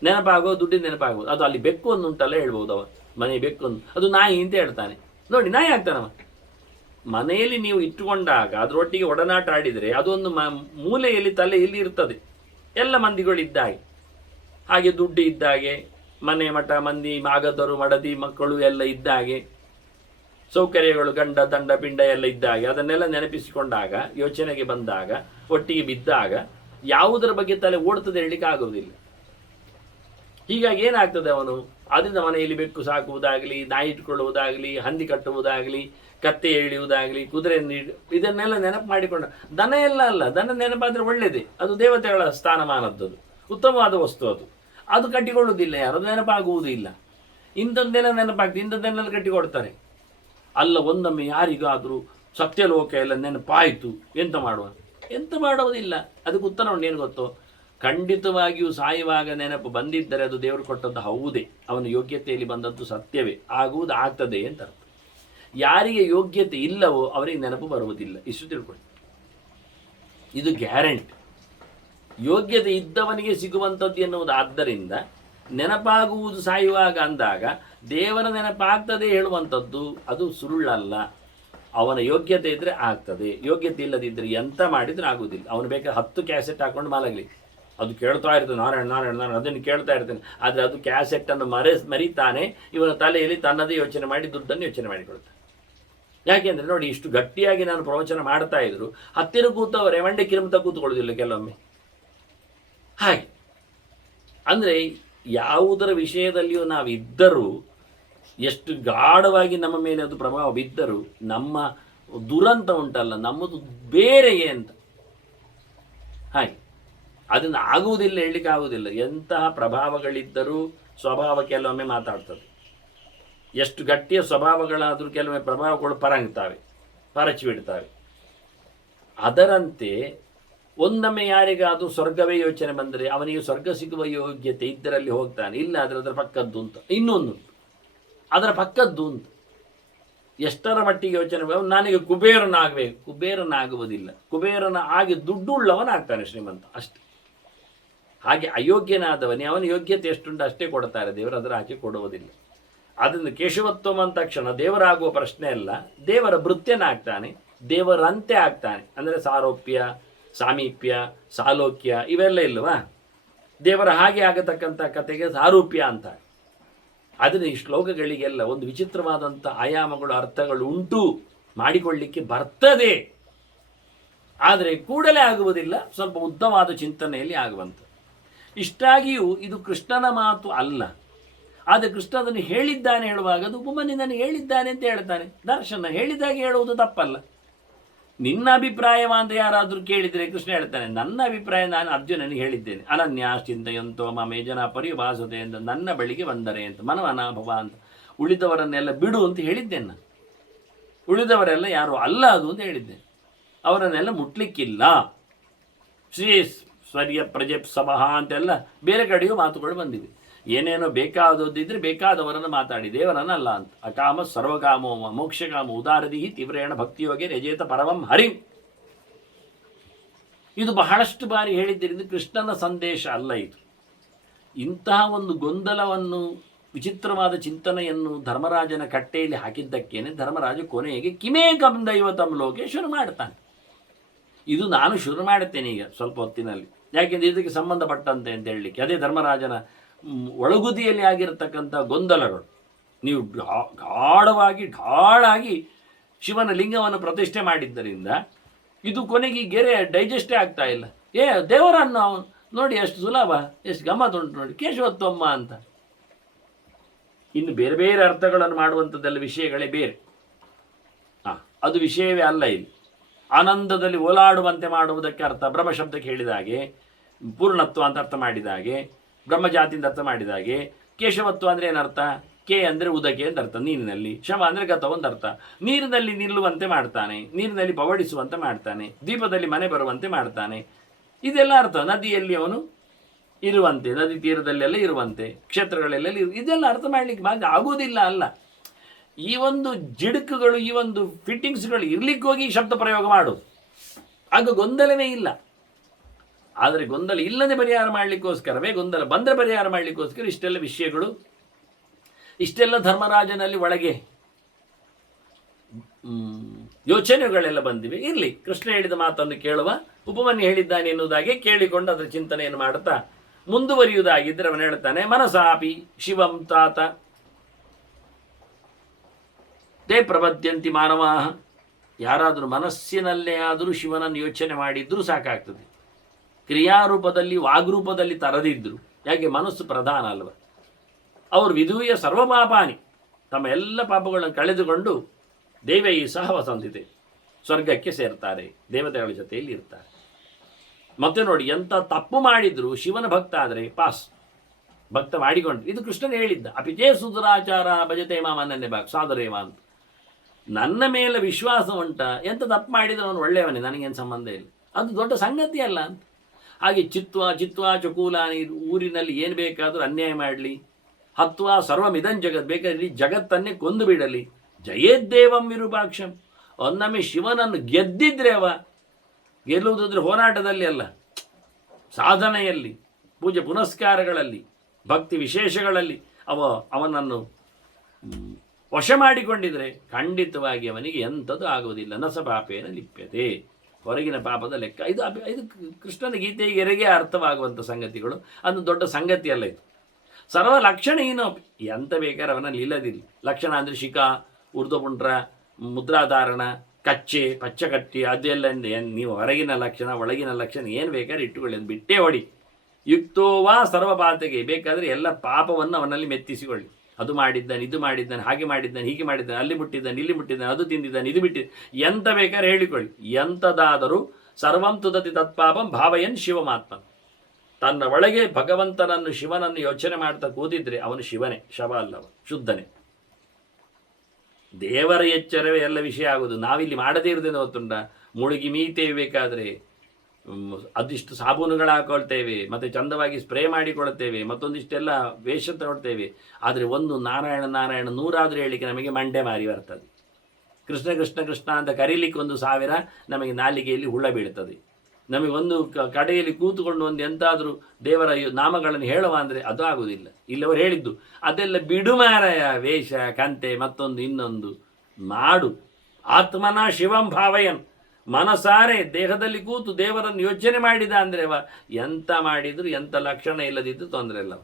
ನೆನಪಾಗೋ ದುಡ್ಡಿನ ನೆನಪಾಗೋದು. ಅದು ಅಲ್ಲಿ ಬೆಕ್ಕು ಒಂದು ಉಂಟಲ್ಲ ಹೇಳ್ಬೋದು, ಅವ ಮನೆ ಬೆಕ್ಕು ಒಂದು, ಅದು ನಾಯಿ ಅಂತ ಹೇಳ್ತಾನೆ. ನೋಡಿ, ನಾಯಿ ಆಗ್ತಾನವ. ಮನೆಯಲ್ಲಿ ನೀವು ಇಟ್ಟುಕೊಂಡಾಗ ಅದರೊಟ್ಟಿಗೆ ಒಡನಾಟ ಆಡಿದರೆ ಅದೊಂದು ಮೂಲೆಯಲ್ಲಿ ತಲೆ ಇಲ್ಲಿ ಇರ್ತದೆ, ಎಲ್ಲ ಮಂದಿಗಳಿದ್ದಾಗೆ. ಹಾಗೆ ದುಡ್ಡು ಇದ್ದಾಗೆ, ಮನೆ ಮಠ ಮಂದಿ ಮಾಗದರು ಮಡದಿ ಮಕ್ಕಳು ಎಲ್ಲ ಇದ್ದಾಗೆ, ಸೌಕರ್ಯಗಳು ಗಂಡ ದಂಡ ಪಿಂಡ ಎಲ್ಲ ಇದ್ದಾಗೆ, ಅದನ್ನೆಲ್ಲ ನೆನಪಿಸಿಕೊಂಡಾಗ, ಯೋಚನೆಗೆ ಬಂದಾಗ, ಒಟ್ಟಿಗೆ ಬಿದ್ದಾಗ ಯಾವುದರ ಬಗ್ಗೆ ತಲೆ ಓಡ್ತದೆ ಹೇಳಲಿಕ್ಕೆ ಆಗುವುದಿಲ್ಲ. ಹೀಗಾಗಿ ಏನಾಗ್ತದೆ, ಅವನು ಅದರಿಂದ ಮನೆಯಲ್ಲಿ ಬೆಕ್ಕು ಸಾಕುವುದಾಗಲಿ, ನಾಯಿ ಇಟ್ಕೊಳ್ಳುವುದಾಗಲಿ, ಹಂದಿ ಕಟ್ಟುವುದಾಗಲಿ, ಕತ್ತೆ ಎಳೆಯುವುದಾಗಲಿ, ಕುದುರೆ ಇದನ್ನೆಲ್ಲ ನೆನಪು ಮಾಡಿಕೊಂಡ. ದನ ಎಲ್ಲ ಅಲ್ಲ, ದನ ನೆನಪಾದರೆ ಒಳ್ಳೆಯದೇ, ಅದು ದೇವತೆಗಳ ಸ್ಥಾನಮಾನದ್ದು, ಉತ್ತಮವಾದ ವಸ್ತು. ಅದು ಕಟ್ಟಿಕೊಳ್ಳುವುದಿಲ್ಲ ಯಾರು, ಅದು ನೆನಪಾಗುವುದೂ ಇಲ್ಲ. ಇಂಥದ್ದೆಲ್ಲ ನೆನಪಾಗ್ತದೆ, ಇಂಥದ್ದನ್ನೆಲ್ಲ ಕಟ್ಟಿಕೊಡ್ತಾರೆ. ಅಲ್ಲ, ಒಂದೊಮ್ಮೆ ಯಾರಿಗಾದರೂ ಸತ್ಯಲೋಕ ಎಲ್ಲ ನೆನಪಾಯಿತು, ಎಂತ ಮಾಡುವುದಿಲ್ಲ. ಅದಕ್ಕೆ ಉತ್ತರ ಉಂಟೇನು ಗೊತ್ತೋ, ಖಂಡಿತವಾಗಿಯೂ ಸಾಯುವಾಗ ನೆನಪು ಬಂದಿದ್ದರೆ ಅದು ದೇವರು ಕೊಟ್ಟದ್ದು ಹೌದೇ, ಅವನ ಯೋಗ್ಯತೆಯಲ್ಲಿ ಬಂದದ್ದು ಸತ್ಯವೇ, ಆಗುವುದು ಆಗ್ತದೆ ಅಂತ ಅರ್ಥ. ಯಾರಿಗೆ ಯೋಗ್ಯತೆ ಇಲ್ಲವೋ ಅವರಿಗೆ ನೆನಪು ಬರುವುದಿಲ್ಲ, ಇಷ್ಟು ತಿಳ್ಕೊಳ್ಳಿ. ಇದು ಗ್ಯಾರಂಟಿ. ಯೋಗ್ಯತೆ ಇದ್ದವನಿಗೆ ಸಿಗುವಂಥದ್ದು ಎನ್ನುವುದು. ಆದ್ದರಿಂದ ನೆನಪಾಗುವುದು ಸಾಯುವಾಗ ಅಂದಾಗ ದೇವರ ನೆನಪಾಗ್ತದೆ ಹೇಳುವಂಥದ್ದು ಅದು ಸುಳ್ಳಲ್ಲ. ಅವನ ಯೋಗ್ಯತೆ ಇದ್ದರೆ ಆಗ್ತದೆ, ಯೋಗ್ಯತೆ ಇಲ್ಲದಿದ್ದರೆ ಎಂತ ಮಾಡಿದ್ರೆ ಆಗುವುದಿಲ್ಲ. ಅವನು ಬೇಕಾದ್ರೆ 10 ಕ್ಯಾಸೆಟ್ ಹಾಕೊಂಡು ಮಲಗಲಿ, ಅದು ಕೇಳ್ತಾ ಇರ್ತದೆ, ನಾರಾಯಣ ನಾರಾಯಣ ನಾನು ಅದನ್ನು ಕೇಳ್ತಾ ಇರ್ತೇನೆ. ಆದರೆ ಅದು ಕ್ಯಾಸೆಟ್ಟನ್ನು ಮರಿತಾನೆ ಇವನ ತಲೆಯಲ್ಲಿ ತನ್ನದೇ ಯೋಚನೆ ಮಾಡಿ ದುಡ್ಡನ್ನು ಯೋಚನೆ ಮಾಡಿಕೊಳ್ತಾನೆ. ಯಾಕೆಂದರೆ ನೋಡಿ, ಇಷ್ಟು ಗಟ್ಟಿಯಾಗಿ ನಾನು ಪ್ರವಚನ ಮಾಡ್ತಾ ಇದ್ರು ಹತ್ತಿರ ಕೂತವರೇ ಮಂಡೆ ಕಿರುಮುತ್ತ ಕೂತ್ಕೊಳ್ಳೋದಿಲ್ಲ ಕೆಲವೊಮ್ಮೆ. ಹಾಗೆ ಅಂದರೆ ಯಾವುದರ ವಿಷಯದಲ್ಲಿಯೂ ನಾವಿದ್ದರೂ, ಎಷ್ಟು ಗಾಢವಾಗಿ ನಮ್ಮ ಮೇಲೆ ಅದು ಪ್ರಭಾವ ಬಿದ್ದರೂ, ನಮ್ಮ ದುರಂತ ಉಂಟಲ್ಲ ನಮ್ಮದು ಬೇರೆಯೇ ಅಂತ. ಹಾಗೆ ಅದನ್ನು ಆಗುವುದಿಲ್ಲ, ಹೇಳಲಿಕ್ಕೆ ಆಗುವುದಿಲ್ಲ. ಎಂತಹ ಪ್ರಭಾವಗಳಿದ್ದರೂ ಸ್ವಭಾವ ಕೆಲವೊಮ್ಮೆ ಮಾತಾಡ್ತದೆ. ಎಷ್ಟು ಗಟ್ಟಿಯ ಸ್ವಭಾವಗಳಾದರೂ ಕೆಲವೊಮ್ಮೆ ಪ್ರಭಾವಗಳು ಪರಚಿ ಬಿಡ್ತವೆ. ಅದರಂತೆ ಒಂದೊಮ್ಮೆ ಯಾರಿಗಾದರೂ ಸ್ವರ್ಗವೇ ಯೋಚನೆ ಬಂದರೆ ಅವನಿಗೆ ಸ್ವರ್ಗ ಸಿಗುವ ಯೋಗ್ಯತೆ ಇದ್ದರಲ್ಲಿ ಹೋಗ್ತಾನೆ, ಇಲ್ಲ ಆದರೆ ಅದರ ಪಕ್ಕದ್ದು ಅಂತ ಇನ್ನೊಂದು, ಅದರ ಪಕ್ಕದ್ದು ಅಂತ. ಎಷ್ಟರ ಮಟ್ಟಿಗೆ ಯೋಚನೆ, ನನಗೆ ಕುಬೇರನಾಗಬೇಕು, ಕುಬೇರನಾಗುವುದಿಲ್ಲ. ಕುಬೇರನ ಆಗಿ ದುಡ್ಡುಳ್ಳವನಾಗ್ತಾನೆ, ಶ್ರೀಮಂತ ಅಷ್ಟೆ. ಹಾಗೆ ಅಯೋಗ್ಯನಾದವನೇ ಅವನ ಯೋಗ್ಯತೆ ಎಷ್ಟುಂಟು ಅಷ್ಟೇ ಕೊಡ್ತಾರೆ ದೇವರು, ಅದರ ಆಚೆ ಕೊಡುವುದಿಲ್ಲ. ಅದನ್ನು ಕೇಶವತ್ವಂ ಅಂದ ತಕ್ಷಣ ದೇವರಾಗುವ ಪ್ರಶ್ನೆ ಅಲ್ಲ, ದೇವರ ಭೃತ್ಯನಾಗ್ತಾನೆ, ದೇವರಂತೆ ಆಗ್ತಾನೆ. ಅಂದರೆ ಸಾರೋಪ್ಯ, ಸಾಮೀಪ್ಯ, ಸಾಲೋಕ್ಯ ಇವೆಲ್ಲ ಇಲ್ವಾ? ದೇವರ ಹಾಗೆ ಆಗತಕ್ಕಂಥ ಕಥೆಗೆ ಸಾರೂಪ್ಯ ಅಂತ. ಆದರೆ ಈ ಶ್ಲೋಕಗಳಿಗೆಲ್ಲ ಒಂದು ವಿಚಿತ್ರವಾದಂಥ ಆಯಾಮಗಳು, ಅರ್ಥಗಳು ಉಂಟು, ಮಾಡಿಕೊಳ್ಳಿಕ್ಕೆ ಬರ್ತದೆ. ಆದರೆ ಕೂಡಲೇ ಆಗುವುದಿಲ್ಲ, ಸ್ವಲ್ಪ ಉದ್ದವಾದ ಚಿಂತನೆಯಲ್ಲಿ ಆಗುವಂಥ. ಇಷ್ಟಾಗಿಯೂ ಇದು ಕೃಷ್ಣನ ಮಾತು ಅಲ್ಲ. ಆದರೆ ಕೃಷ್ಣ ಅದನ್ನು ಹೇಳಿದ್ದಾನೆ ಹೇಳುವಾಗ ಅದು ಉಪಮನ್ಯನನ್ನು ಹೇಳಿದ್ದಾನೆ ಅಂತ ಹೇಳ್ತಾನೆ. ದರ್ಶನ ಹೇಳಿದಾಗ ಹೇಳುವುದು ತಪ್ಪಲ್ಲ. ನಿನ್ನ ಅಭಿಪ್ರಾಯವ ಅಂತ ಯಾರಾದರೂ ಕೇಳಿದರೆ ಕೃಷ್ಣ ಹೇಳ್ತಾನೆ, ನನ್ನ ಅಭಿಪ್ರಾಯ ನಾನು ಅರ್ಜುನನಿಗೆ ಹೇಳಿದ್ದೇನೆ. ಅನನ್ಯ ಚಿಂತೆಯಂತೋ ಮಮೇ ಜನ ಪರಿಭಾಸತೆ ಅಂತ, ನನ್ನ ಬಳಿಗೆ ಬಂದರೆ ಅಂತ, ಮನವನಾಭವ ಅಂತ, ಉಳಿದವರನ್ನೆಲ್ಲ ಬಿಡು ಅಂತ ಹೇಳಿದ್ದೇನೆ ನಾನು. ಉಳಿದವರೆಲ್ಲ ಯಾರು ಅಲ್ಲ ಅದು ಅಂತ ಹೇಳಿದ್ದೇನೆ. ಅವರನ್ನೆಲ್ಲ ಮುಟ್ಲಿಕ್ಕಿಲ್ಲ. ಶ್ರೀ ಸ್ವರ್ಯ ಪ್ರಜೆಪ್ಸಮಃ ಅಂತೆಲ್ಲ ಬೇರೆ ಕಡೆಯೂ ಮಾತುಗಳು ಬಂದಿವೆ. ಏನೇನೋ ಬೇಕಾದದ್ದಿದ್ರೆ ಬೇಕಾದವರನ್ನು ಮಾತಾಡಿ, ದೇವರನ್ನಲ್ಲ ಅಂತ. ಅಕಾಮ ಸರ್ವಕಾಮೋ ಮೋಕ್ಷಕಾಮ ಉದಾರದಿ ತೀವ್ರೇಣ ಭಕ್ತಿಯೋಗೆ ರಜೇತ ಪರಮಂ ಹರಿಂ. ಇದು ಬಹಳಷ್ಟು ಬಾರಿ ಹೇಳಿದ್ದರಿಂದ ಕೃಷ್ಣನ ಸಂದೇಶ ಅಲ್ಲ ಇದು. ಇಂತಹ ಒಂದು ಗೊಂದಲವನ್ನು, ವಿಚಿತ್ರವಾದ ಚಿಂತನೆಯನ್ನು ಧರ್ಮರಾಜನ ಕಟ್ಟೆಯಲ್ಲಿ ಹಾಕಿದ್ದಕ್ಕೇನೆ ಧರ್ಮರಾಜ ಕೊನೆಗೆ ಕಿಮೇ ಕಂ ದೈವತಂ ಲೋಕೆ ಶುರು ಮಾಡ್ತಾನೆ. ಇದು ನಾನು ಶುರು ಮಾಡುತ್ತೇನೆ ಈಗ ಸ್ವಲ್ಪ ಹೊತ್ತಿನಲ್ಲಿ, ಯಾಕೆಂದರೆ ಇದಕ್ಕೆ ಸಂಬಂಧಪಟ್ಟಂತೆ ಅಂತ ಹೇಳಲಿಕ್ಕೆ. ಅದೇ ಧರ್ಮರಾಜನ ಒಳಗುದಿಯಲ್ಲಿ ಆಗಿರತಕ್ಕಂಥ ಗೊಂದಲಗಳು. ನೀವು ಢಾಳಾಗಿ ಶಿವನ ಲಿಂಗವನ್ನು ಪ್ರತಿಷ್ಠೆ ಮಾಡಿದ್ದರಿಂದ ಇದು ಕೊನೆಗೆ ಈ ಗೆರೆ ಡೈಜೆಸ್ಟೇ ಆಗ್ತಾ ಇಲ್ಲ. ದೇವರನ್ನು ನೋಡಿ ಎಷ್ಟು ಸುಲಭ, ಎಷ್ಟು ಗಮ್ಮತ್ತುಂಟು ನೋಡಿ, ಕೇಶವತ್ವಮ್ಮ ಅಂತ. ಇನ್ನು ಬೇರೆ ಬೇರೆ ಅರ್ಥಗಳನ್ನು ಮಾಡುವಂಥದ್ದೆಲ್ಲ ವಿಷಯಗಳೇ ಬೇರೆ. ಅದು ವಿಷಯವೇ ಅಲ್ಲ. ಇಲ್ಲಿ ಆನಂದದಲ್ಲಿ ಓಲಾಡುವಂತೆ ಮಾಡುವುದಕ್ಕೆ ಅರ್ಥ ಬ್ರಹ್ಮಶಬ್ದಕ್ಕೆ ಹೇಳಿದ ಹಾಗೆ, ಪೂರ್ಣತ್ವ ಅಂತ ಅರ್ಥ ಮಾಡಿದ ಹಾಗೆ, ಬ್ರಹ್ಮಜಾತಿಯಿಂದ ಅರ್ಥ ಮಾಡಿದ ಹಾಗೆ. ಕೇಶವತ್ವ ಅಂದರೆ ಏನರ್ಥ? ಕೆ ಅಂದರೆ ಉದಕೆ ಅಂತ ಅರ್ಥ ನೀರಿನಲ್ಲಿ, ಶವ ಅಂದರೆ ಗತ ಒಂದು ಅರ್ಥ. ನೀರಿನಲ್ಲಿ ನಿಲ್ಲುವಂತೆ ಮಾಡ್ತಾನೆ, ನೀರಿನಲ್ಲಿ ಪವಡಿಸುವಂತೆ ಮಾಡ್ತಾನೆ, ದೀಪದಲ್ಲಿ ಮನೆ ಬರುವಂತೆ ಮಾಡ್ತಾನೆ, ಇದೆಲ್ಲ ಅರ್ಥ. ನದಿಯಲ್ಲಿ ಅವನು ಇರುವಂತೆ, ನದಿ ತೀರದಲ್ಲೆಲ್ಲ ಇರುವಂತೆ, ಕ್ಷೇತ್ರಗಳೆಲ್ಲ ಇದೆಲ್ಲ ಅರ್ಥ ಮಾಡಲಿಕ್ಕೆ ಆಗೋದಿಲ್ಲ ಅಲ್ಲ. ಈ ಒಂದು ಜಿಡುಕುಗಳು, ಈ ಒಂದು ಫಿಟ್ಟಿಂಗ್ಸ್ಗಳು ಇರ್ಲಿಕ್ಕೆ ಹೋಗಿ ಶಬ್ದ ಪ್ರಯೋಗ ಮಾಡೋದು, ಆಗ ಗೊಂದಲವೇ ಇಲ್ಲ. ಆದರೆ ಗೊಂದಲ ಇಲ್ಲದೆ ಪರಿಹಾರ ಮಾಡಲಿಕ್ಕೋಸ್ಕರವೇ, ಗೊಂದಲ ಬಂದರೆ ಪರಿಹಾರ ಮಾಡಲಿಕ್ಕೋಸ್ಕರ ಇಷ್ಟೆಲ್ಲ ವಿಷಯಗಳು, ಇಷ್ಟೆಲ್ಲ ಧರ್ಮರಾಜನಲ್ಲಿ ಒಳಗೆ ಯೋಚನೆಗಳೆಲ್ಲ ಬಂದಿವೆ. ಇರಲಿ, ಕೃಷ್ಣ ಹೇಳಿದ ಮಾತನ್ನು ಕೇಳುವ, ಉಪಮನ್ಯು ಹೇಳಿದ್ದಾನೆ ಎನ್ನುವುದಾಗೆ ಕೇಳಿಕೊಂಡು ಅದರ ಚಿಂತನೆಯನ್ನು ಮಾಡುತ್ತಾ ಮುಂದುವರಿಯುವುದಾಗಿದ್ದರೆ ಅವನು ಹೇಳ್ತಾನೆ, ಮನಸಾಪಿ ಶಿವಂ ತಾತ ತೇ ಪ್ರಬದ್ಯಂತಿ ಮಾನವಾಹ. ಯಾರಾದರೂ ಮನಸ್ಸಿನಲ್ಲೇ ಆದರೂ ಶಿವನನ್ನು ಯೋಚನೆ ಮಾಡಿದ್ರೂ ಸಾಕಾಗ್ತದೆ. ಕ್ರಿಯಾರೂಪದಲ್ಲಿ, ವಾಗ್ರೂಪದಲ್ಲಿ ತರದಿದ್ದರು. ಯಾಕೆ? ಮನಸ್ಸು ಪ್ರಧಾನ ಅಲ್ವ. ಅವರು ವಿಧೂಯ ಸರ್ವಪಾಪಾನಿ, ತಮ್ಮ ಎಲ್ಲ ಪಾಪಗಳನ್ನು ಕಳೆದುಕೊಂಡು ದೇವೈ ಸಹ ವಸಂತಿತೆ, ಸ್ವರ್ಗಕ್ಕೆ ಸೇರ್ತಾರೆ, ದೇವತೆಗಳ ಜೊತೆಯಲ್ಲಿ ಇರ್ತಾರೆ. ಮತ್ತೆ ನೋಡಿ, ಎಂಥ ತಪ್ಪು ಮಾಡಿದ್ರು ಶಿವನ ಭಕ್ತ ಆದರೆ ಪಾಸ್, ಭಕ್ತ ಮಾಡಿಕೊಂಡು. ಇದು ಕೃಷ್ಣನೇ ಹೇಳಿದ್ದ, ಅಪಿಚೇ ಸುಧುರಾಚಾರ ಭಜತೆ ಮಾಮನ್ನೇ ಬಾಗ್ ಸಾಧುರೇವ ಅಂತ. ನನ್ನ ಮೇಲೆ ವಿಶ್ವಾಸ ಉಂಟ, ಎಂಥ ತಪ್ಪು ಮಾಡಿದ್ರೆ ಅವನು ಒಳ್ಳೆಯವನೇ, ನನಗೇನು ಸಂಬಂಧ ಇಲ್ಲ, ಅದು ದೊಡ್ಡ ಸಂಗತಿ ಅಲ್ಲ ಅಂತ. ಹಾಗೆ ಚಿತ್ವಾ ಚಕೂಲ, ಊರಿನಲ್ಲಿ ಏನು ಬೇಕಾದರೂ ಅನ್ಯಾಯ ಮಾಡಲಿ, ಹತ್ವಾ ಸರ್ವಮಿದಂ ಜಗತ್, ಬೇಕಾದ್ರೆ ಜಗತ್ತನ್ನೇ ಕೊಂದು ಬಿಡಲಿ, ಜಯೇದ್ದೇವಂ ವಿರೂಪಾಕ್ಷಂ. ಒನ್ನೊಮ್ಮೆ ಶಿವನನ್ನು ಗೆದ್ದಿದ್ರೆ ಅವ, ಗೆಲ್ಲುವುದಾದ್ರೆ ಹೋರಾಟದಲ್ಲಿ ಅಲ್ಲ, ಸಾಧನೆಯಲ್ಲಿ, ಪೂಜೆ ಪುನಸ್ಕಾರಗಳಲ್ಲಿ, ಭಕ್ತಿ ವಿಶೇಷಗಳಲ್ಲಿ ಅವನನ್ನು ವಶ ಮಾಡಿಕೊಂಡಿದ್ರೆ ಖಂಡಿತವಾಗಿ ಅವನಿಗೆ ಎಂಥದ್ದು ಆಗುವುದಿಲ್ಲ. ನಸ ಪಾಪೇನ ಲಿಪ್ಯತೆ. ಹೊರಗಿನ ಪಾಪದ ಲೆಕ್ಕ. ಇದು ಕೃಷ್ಣನ ಗೀತೆಗೆ ಅರ್ಥವಾಗುವಂಥ ಸಂಗತಿಗಳು. ಅದು ದೊಡ್ಡ ಸಂಗತಿಯಲ್ಲ ಇದು. ಸರ್ವ ಲಕ್ಷಣ ಏನೋ ಎಂತ ಬೇಕಾದ್ರೆ ಅವನಲ್ಲಿ ಇಲ್ಲದಿಲ್ಲ. ಲಕ್ಷಣ ಅಂದರೆ ಶಿಖ, ಊರ್ಧ್ವಪುಂಡ್ರ, ಮುದ್ರಾಧಾರಣ, ಕಚ್ಚೆ, ಪಚ್ಚಕಟ್ಟಿ, ಅದೆಲ್ಲ ನೀವು ಹೊರಗಿನ ಲಕ್ಷಣ ಒಳಗಿನ ಲಕ್ಷಣ ಏನು ಬೇಕಾದ್ರೆ ಇಟ್ಟುಕೊಳ್ಳಿ, ಅದು ಬಿಟ್ಟೇ ಹೊಡಿ. ಯುಕ್ತೋವಾ ಸರ್ವಪಾತಗೆ, ಬೇಕಾದರೆ ಎಲ್ಲ ಪಾಪವನ್ನು ಅವನಲ್ಲಿ ಮೆತ್ತಿಸಿಕೊಳ್ಳಿ. ಅದು ಮಾಡಿದ್ದಾನೆ, ಇದು ಮಾಡಿದ್ದಾನೆ, ಹಾಗೆ ಮಾಡಿದ್ದಾನೆ, ಹೀಗೆ ಮಾಡಿದ್ದಾನೆ, ಅಲ್ಲಿ ಮುಟ್ಟಿದ್ದಾನೆ, ಇಲ್ಲಿ ಮುಟ್ಟಿದ್ದಾನೆ, ಅದು ತಿಂದಿದ್ದಾನೆ, ಇದು ಬಿಟ್ಟಿದ್ದಾನೆ, ಎಂತ ಬೇಕಾದ್ರೆ ಹೇಳಿಕೊಳ್ಳಿ. ಎಂಥದಾದರೂ ಸರ್ವಂ ತುದತಿ ತತ್ಪಾಪಂ ಭಾವಯನ್ ಶಿವಮಾತ್ಮ. ತನ್ನ ಒಳಗೆ ಭಗವಂತನನ್ನು ಶಿವನನ್ನು ಯೋಚನೆ ಮಾಡ್ತಾ ಕೂತಿದ್ರೆ ಅವನು ಶಿವನೇ, ಶವ ಅಲ್ಲವ, ಶುದ್ಧನೇ. ದೇವರ ಎಚ್ಚರವೇ ಎಲ್ಲ ವಿಷಯ ಆಗುವುದು. ನಾವಿಲ್ಲಿ ಮಾಡದೇ ಇರೋದೇನು ಗೊತ್ತುಂಟ, ಮುಳುಗಿ ಮೀತೇವೆ, ಬೇಕಾದರೆ ಅದಿಷ್ಟು ಸಾಬೂನುಗಳು ಹಾಕೊಳ್ತೇವೆ, ಮತ್ತು ಚಂದವಾಗಿ ಸ್ಪ್ರೇ ಮಾಡಿಕೊಳ್ತೇವೆ, ಮತ್ತೊಂದಿಷ್ಟೆಲ್ಲ ವೇಷ ತಗೊಳ್ತೇವೆ. ಆದರೆ ಒಂದು ನಾರಾಯಣ ನಾರಾಯಣ ನೂರಾದರೂ ಹೇಳಿಕೆ ನಮಗೆ ಮಂಡೆ ಮಾರಿ ಬರ್ತದೆ. ಕೃಷ್ಣ ಕೃಷ್ಣ ಕೃಷ್ಣ ಅಂತ ಕರೀಲಿಕ್ಕೆ 1,000 ನಮಗೆ ನಾಲಿಗೆಯಲ್ಲಿ ಹುಳ ಬೀಳ್ತದೆ. ನಮಗೆ ಒಂದು ಕಡೆಯಲ್ಲಿ ಕೂತುಕೊಂಡು ಒಂದು ಎಂತಾದರೂ ದೇವರ ನಾಮಗಳನ್ನು ಹೇಳುವ ಅಂದರೆ ಅದು ಆಗುವುದಿಲ್ಲ. ಇಲ್ಲವರು ಹೇಳಿದ್ದು ಅದೆಲ್ಲ ಬಿಡುಮಾರಾಯ, ವೇಷ ಕಂತೆ ಮತ್ತೊಂದು ಇನ್ನೊಂದು ಮಾಡು. ಆತ್ಮನ ಶಿವಂ ಭಾವಯನ್, ಮನಸಾರೆ ದೇಹದಲ್ಲಿ ಕೂತು ದೇವರನ್ನು ಯೋಚನೆ ಮಾಡಿದ ಅಂದರೆ ಎಂತ ಮಾಡಿದ್ರು ಎಂಥ ಲಕ್ಷಣ ಇಲ್ಲದಿದ್ದು ತೊಂದರೆ ಇಲ್ಲ.